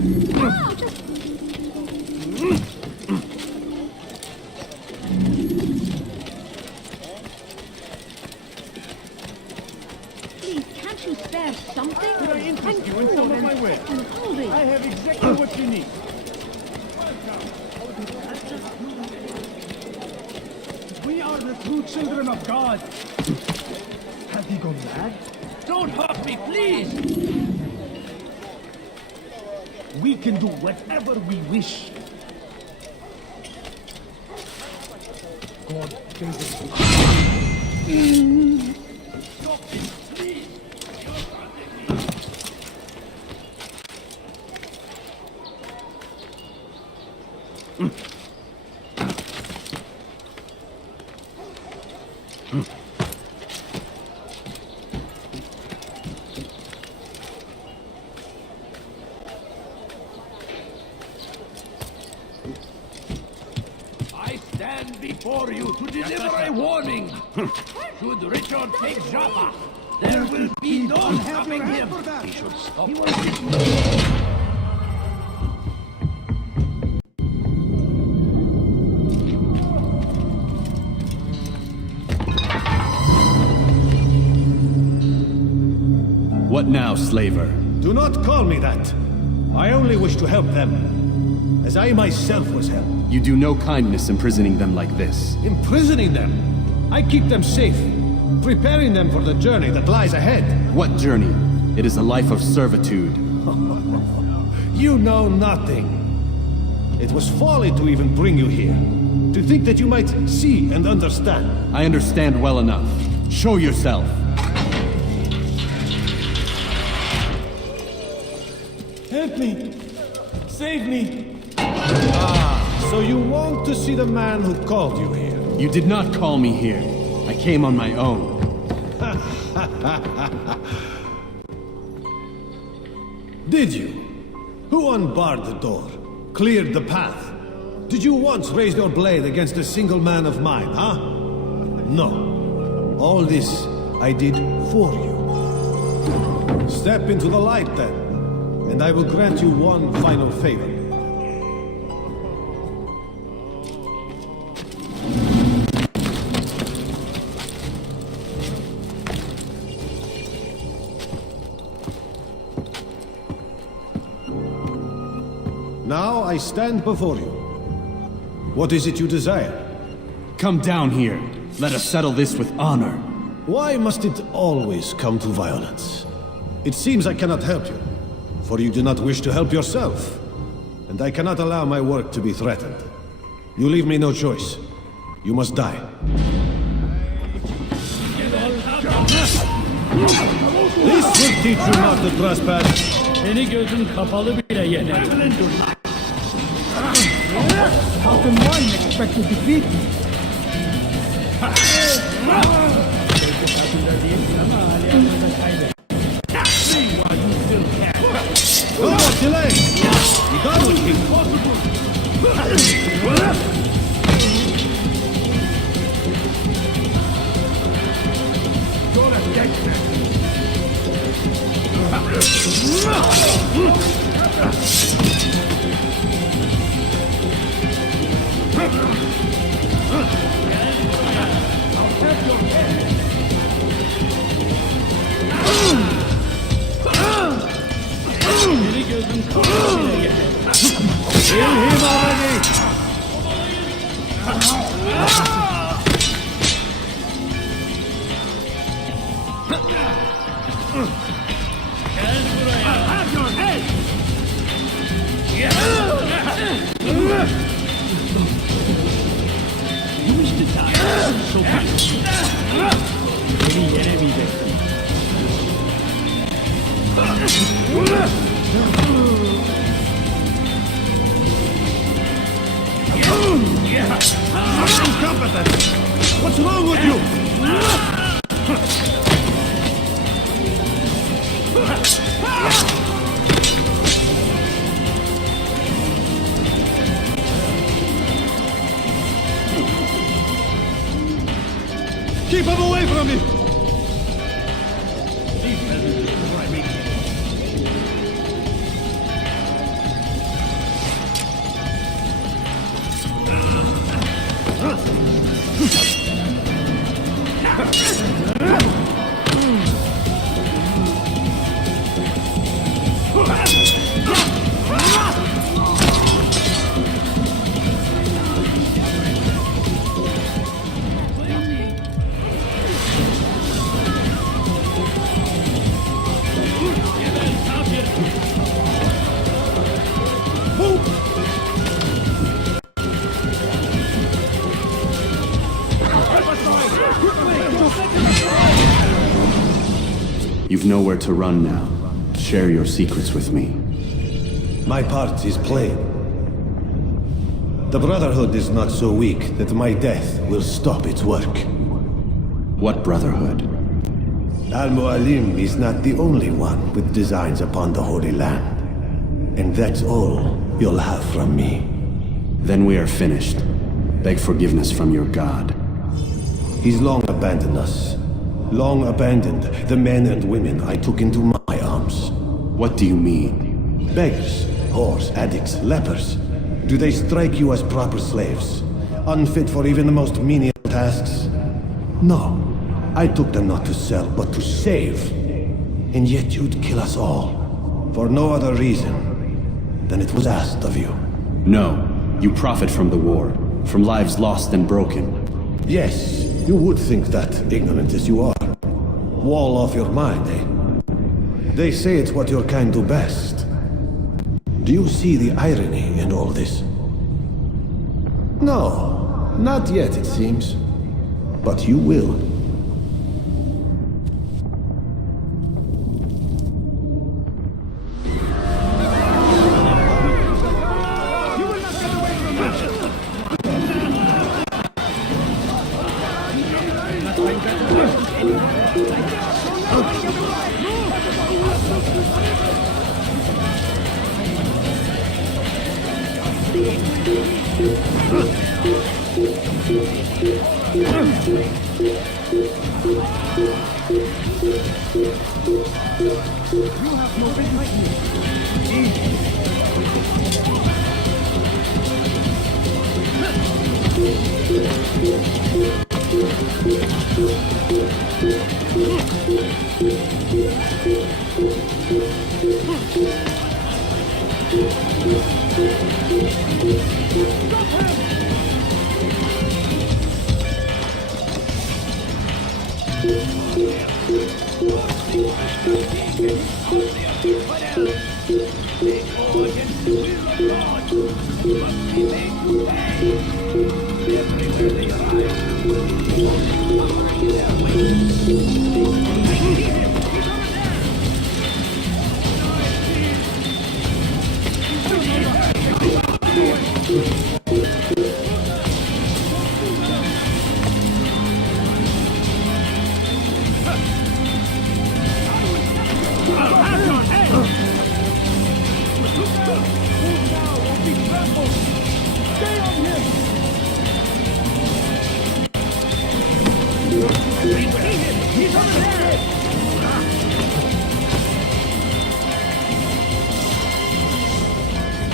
Please, can't you spare something? Could I interest you in some of my wares? I have exactly what you need. We are the true children of God. Have he gone mad? Don't hurt me, please! We can do whatever we wish. God gave us Stop it, please! Before you to deliver a warning. Should Richard take Jaffa, there will be no stopping him. He should stop. What now, slaver? Do not call me that. I only wish to help them, as I myself was helped. You do no kindness imprisoning them like this. Imprisoning them? I keep them safe, preparing them for the journey that lies ahead. What journey? It is a life of servitude. You know nothing. It was folly to even bring you here. To think that you might see and understand. I understand well enough. Show yourself. Help me! Save me! Ah, so you want to see the man who called you here? You did not call me here. I came on my own. Did you? Who unbarred the door? Cleared the path? Did you once raise your blade against a single man of mine, huh? No. All this I did for you. Step into the light then, and I will grant you one final favor. Now I stand before you. What is it you desire? Come down here. Let us settle this with honor. Why must it always come to violence? It seems I cannot help you, for you do not wish to help yourself. And I cannot allow my work to be threatened. You leave me no choice. You must die. This will teach you not to trespass. Beni gözün kapalı bile yener. How can one expect to defeat me? No more delay! You got what you Kill him already! Have your head! You wish to die, so beni yenemeyeceksin. Incompetent! What's wrong with you? Keep him away from me! You've nowhere to run now. Share your secrets with me. My part is plain. The Brotherhood is not so weak that my death will stop its work. What Brotherhood? Al-Mu'alim is not the only one with designs upon the Holy Land. And that's all you'll have from me. Then we are finished. Beg forgiveness from your god. He's long abandoned us. Long abandoned the men and women I took into my arms. What do you mean? Beggars, whores, addicts, lepers. Do they strike you as proper slaves? Unfit for even the most menial tasks? No. I took them not to sell, but to save. And yet you'd kill us all, for no other reason than it was asked of you. No, you profit from the war, from lives lost and broken. Yes, you would think that, ignorant as you are. Wall off your mind, eh? They say it's what your kind do best. Do you see the irony in all this? No, not yet, it seems. But you will.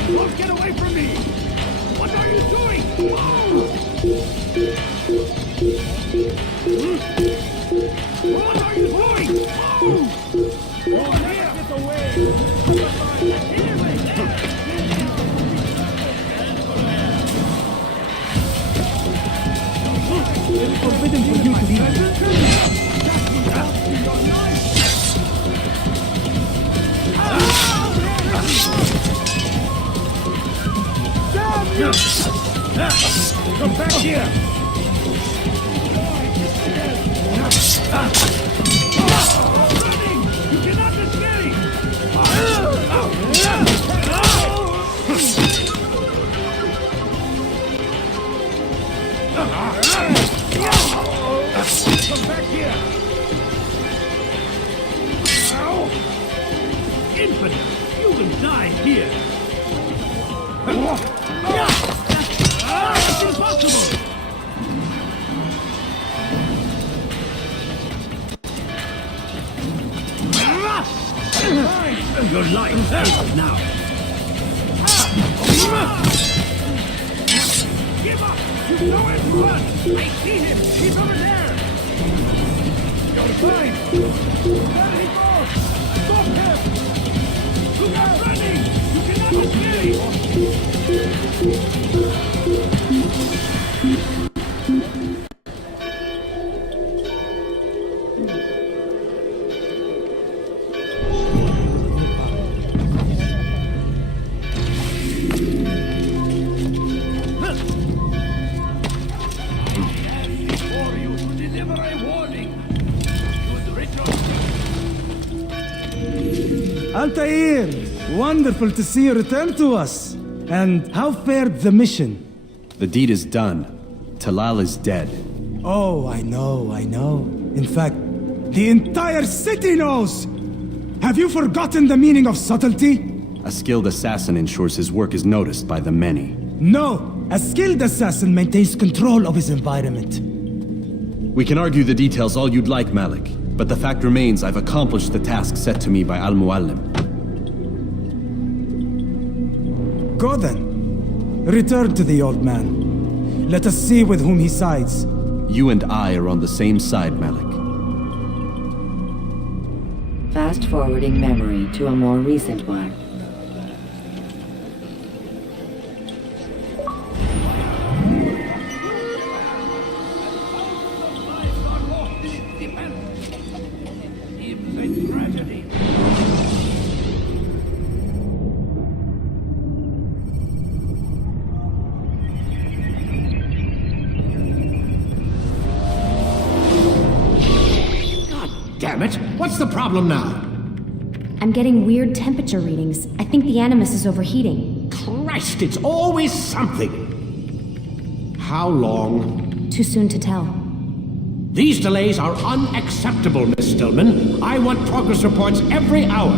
Don't get away from me! What are you doing? What are you doing? Oh, here! Get away! It's forbidden for you to leave. Come back here! Running! You cannot escape! Come back here! Infidel! You will die here! It's impossible! Your life ends now. Give up! You know it! Run! I see him! He's over there! You're fine! There he goes! Stop him! Look out! Running! You cannot escape! Altair! Wonderful to see you return to us. And how fared the mission? The deed is done. Talal is dead. Oh, I know. In fact, the entire city knows! Have you forgotten the meaning of subtlety? A skilled assassin ensures his work is noticed by the many. No! A skilled assassin maintains control of his environment. We can argue the details all you'd like, Malik. But the fact remains I've accomplished the task set to me by Al-Muallim. Go then. Return to the old man. Let us see with whom he sides. You and I are on the same side, Malik. Fast-forwarding memory to a more recent one. Damn it! What's the problem now? I'm getting weird temperature readings. I think the Animus is overheating. Christ, it's always something! How long? Too soon to tell. These delays are unacceptable, Miss Stillman. I want progress reports every hour.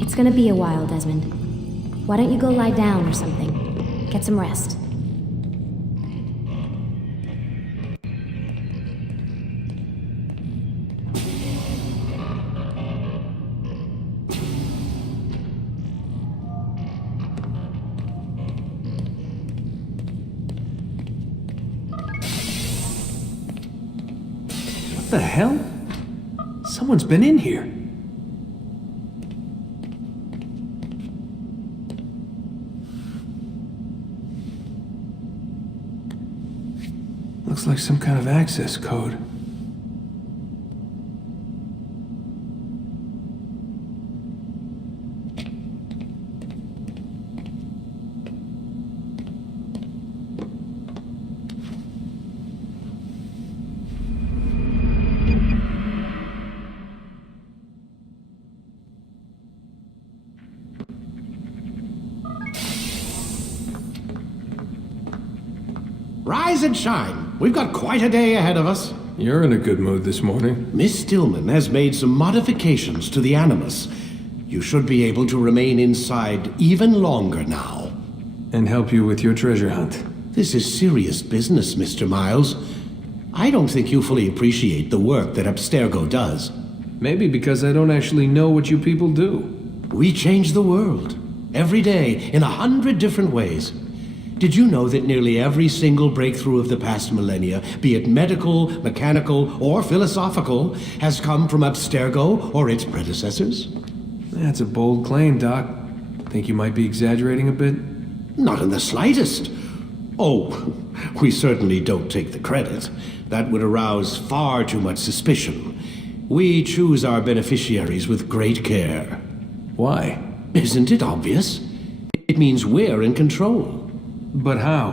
It's gonna be a while, Desmond. Why don't you go lie down or something? Get some rest. What the hell? Someone's been in here. Looks like some kind of access code. Rise and shine. We've got quite a day ahead of us. You're in a good mood this morning. Miss Stillman has made some modifications to the Animus. You should be able to remain inside even longer now. And help you with your treasure hunt. This is serious business, Mr. Miles. I don't think you fully appreciate the work that Abstergo does. Maybe because I don't actually know what you people do. We change the world. Every day, in 100 different ways. Did you know that nearly every single breakthrough of the past millennia, be it medical, mechanical, or philosophical, has come from Abstergo or its predecessors? That's a bold claim, Doc. Think you might be exaggerating a bit? Not in the slightest. Oh, we certainly don't take the credit. That would arouse far too much suspicion. We choose our beneficiaries with great care. Why? Isn't it obvious? It means we're in control. But how?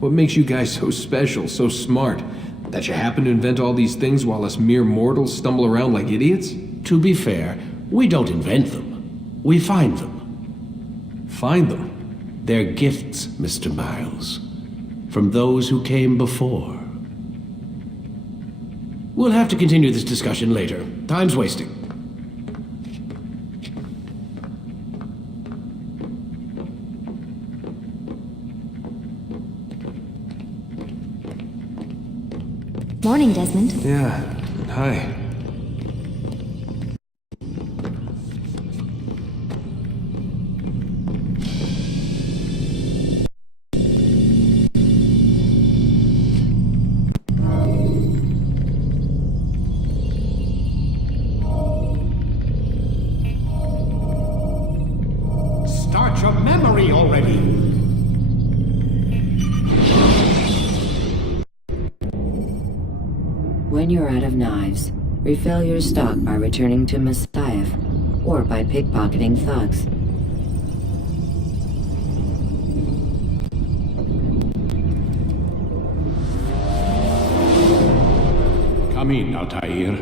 What makes you guys so special, so smart? That you happen to invent all these things while us mere mortals stumble around like idiots? To be fair, we don't invent them. We find them. Find them? They're gifts, Mr. Miles. From those who came before. We'll have to continue this discussion later. Time's wasting. Morning, Desmond. Yeah, hi. Start your memory already! When you're out of knives, refill your stock by returning to Messiah, or by pickpocketing thugs. Come in, Altair.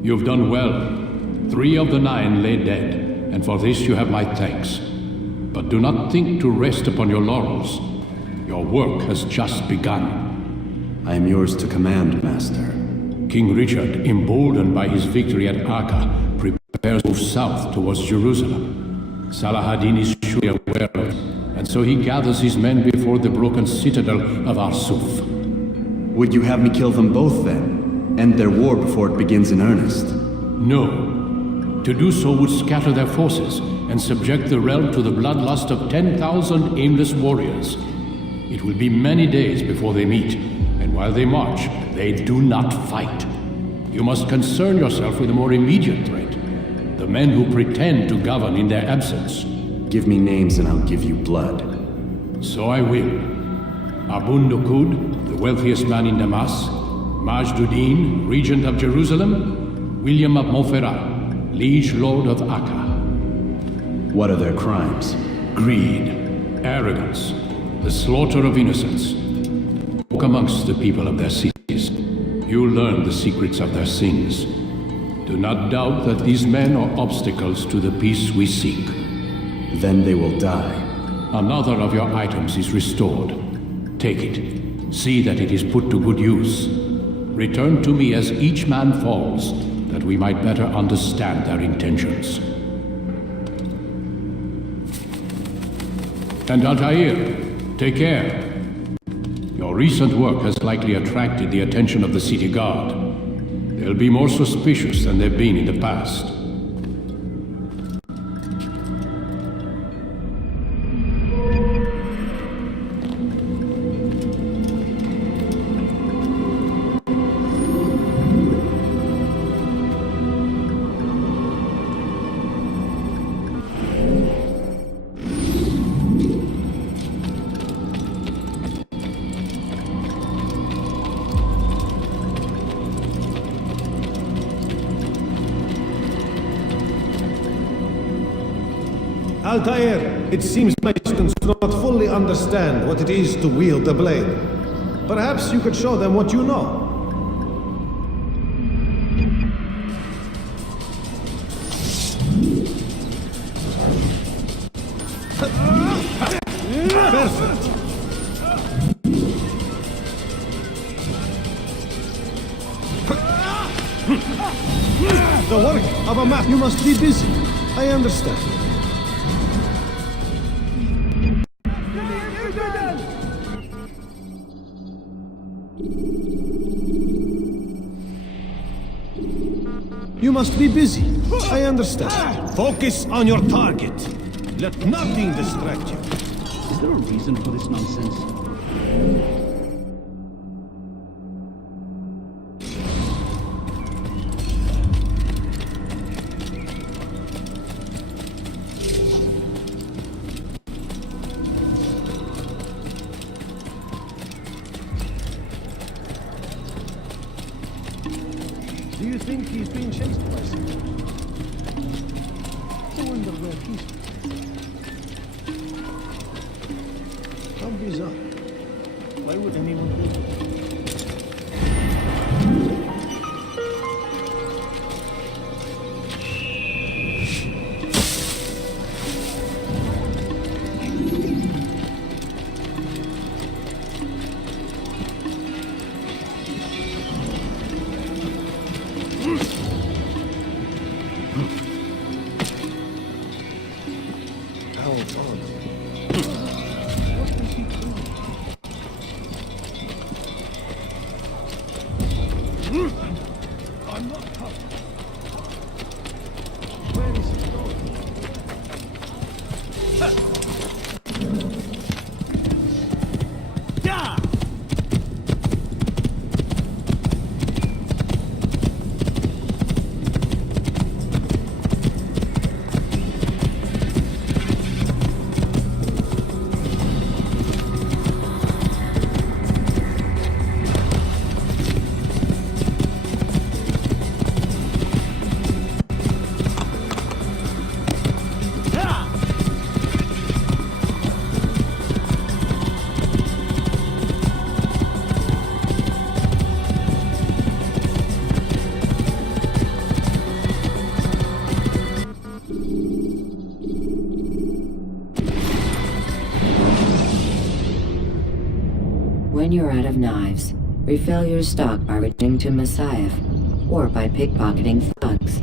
You've done well. 3 of the 9 lay dead, and for this you have my thanks. But do not think to rest upon your laurels. Your work has just begun. I am yours to command, Master. King Richard, emboldened by his victory at Acre, prepares to move south towards Jerusalem. Saladin is surely aware of it, and so he gathers his men before the broken citadel of Arsuf. Would you have me kill them both then? End their war before it begins in earnest? No. To do so would scatter their forces and subject the realm to the bloodlust of 10,000 aimless warriors. It will be many days before they meet, and while they march, they do not fight. You must concern yourself with a more immediate threat. The men who pretend to govern in their absence. Give me names and I'll give you blood. So I will. Abun Nukud, the wealthiest man in Damas. Majduddin, regent of Jerusalem. William of Montferrat, liege lord of Akka. What are their crimes? Greed, arrogance, the slaughter of innocents. Walk amongst the people of their cities. You'll learn the secrets of their sins. Do not doubt that these men are obstacles to the peace we seek. Then they will die. Another of your items is restored. Take it. See that it is put to good use. Return to me as each man falls, that we might better understand their intentions. And Altair, take care. Your recent work has likely attracted the attention of the city guard. They'll be more suspicious than they've been in the past. Altair, it seems my students do not fully understand what it is to wield the blade. Perhaps you could show them what you know. Perfect. The work of a map. You must be busy. I understand. You must be busy. I understand. Focus on your target. Let nothing distract you. Is there a reason for this nonsense? Do you think he's being chased by someone? I wonder where he's... How bizarre. Why would anyone do that? I'm not tough. Where is he going? Yeah! When you're out of knives, refill your stock by returning to Messiah or by pickpocketing thugs.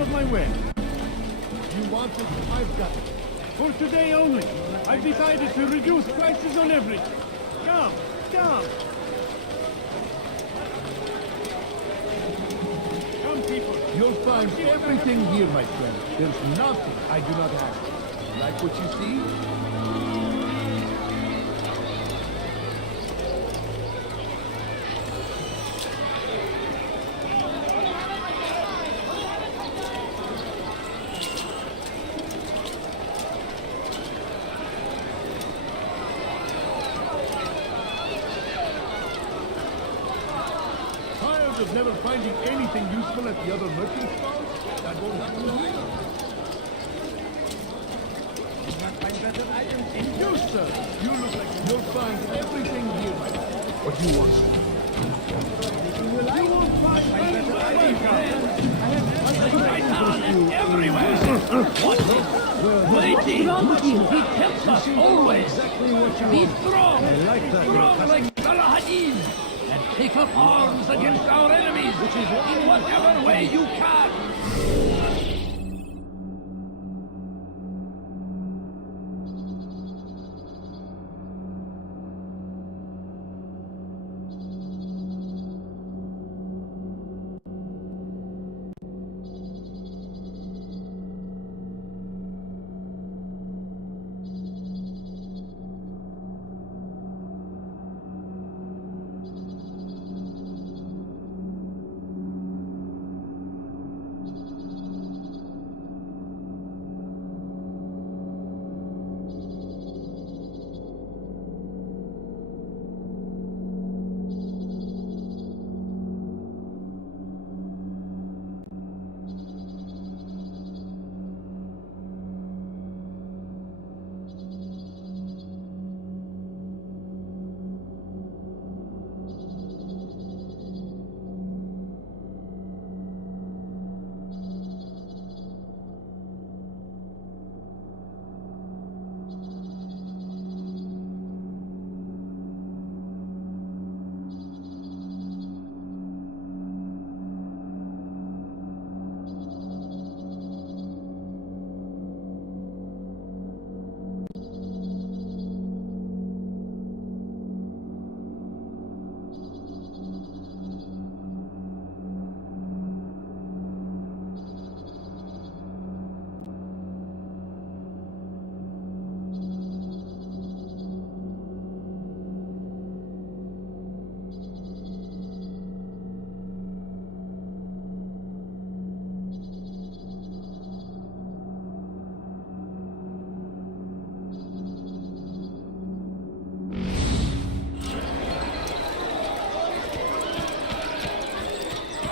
some of my wares. You want it? I've got it. For today only, I've decided to reduce prices on everything. Come, come. Come, people. You'll find everything here, my friend. There's nothing I do not have. Like what you see? Tired of never finding anything useful at the other merchant stalls? That won't happen here. You, sir, you look like you'll find everything here, my friend. What do you want? You won't find anything everywhere. Waiting. He helps us always. Be strong. Strong like Galahadin. And take up arms against our enemies in whatever way you can.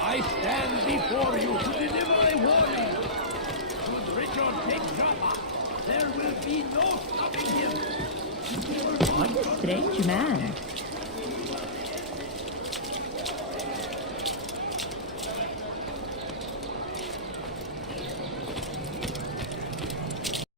I stand before you to deliver a warning. Should Richard take Jaffa, there will be no stopping him. What a strange man.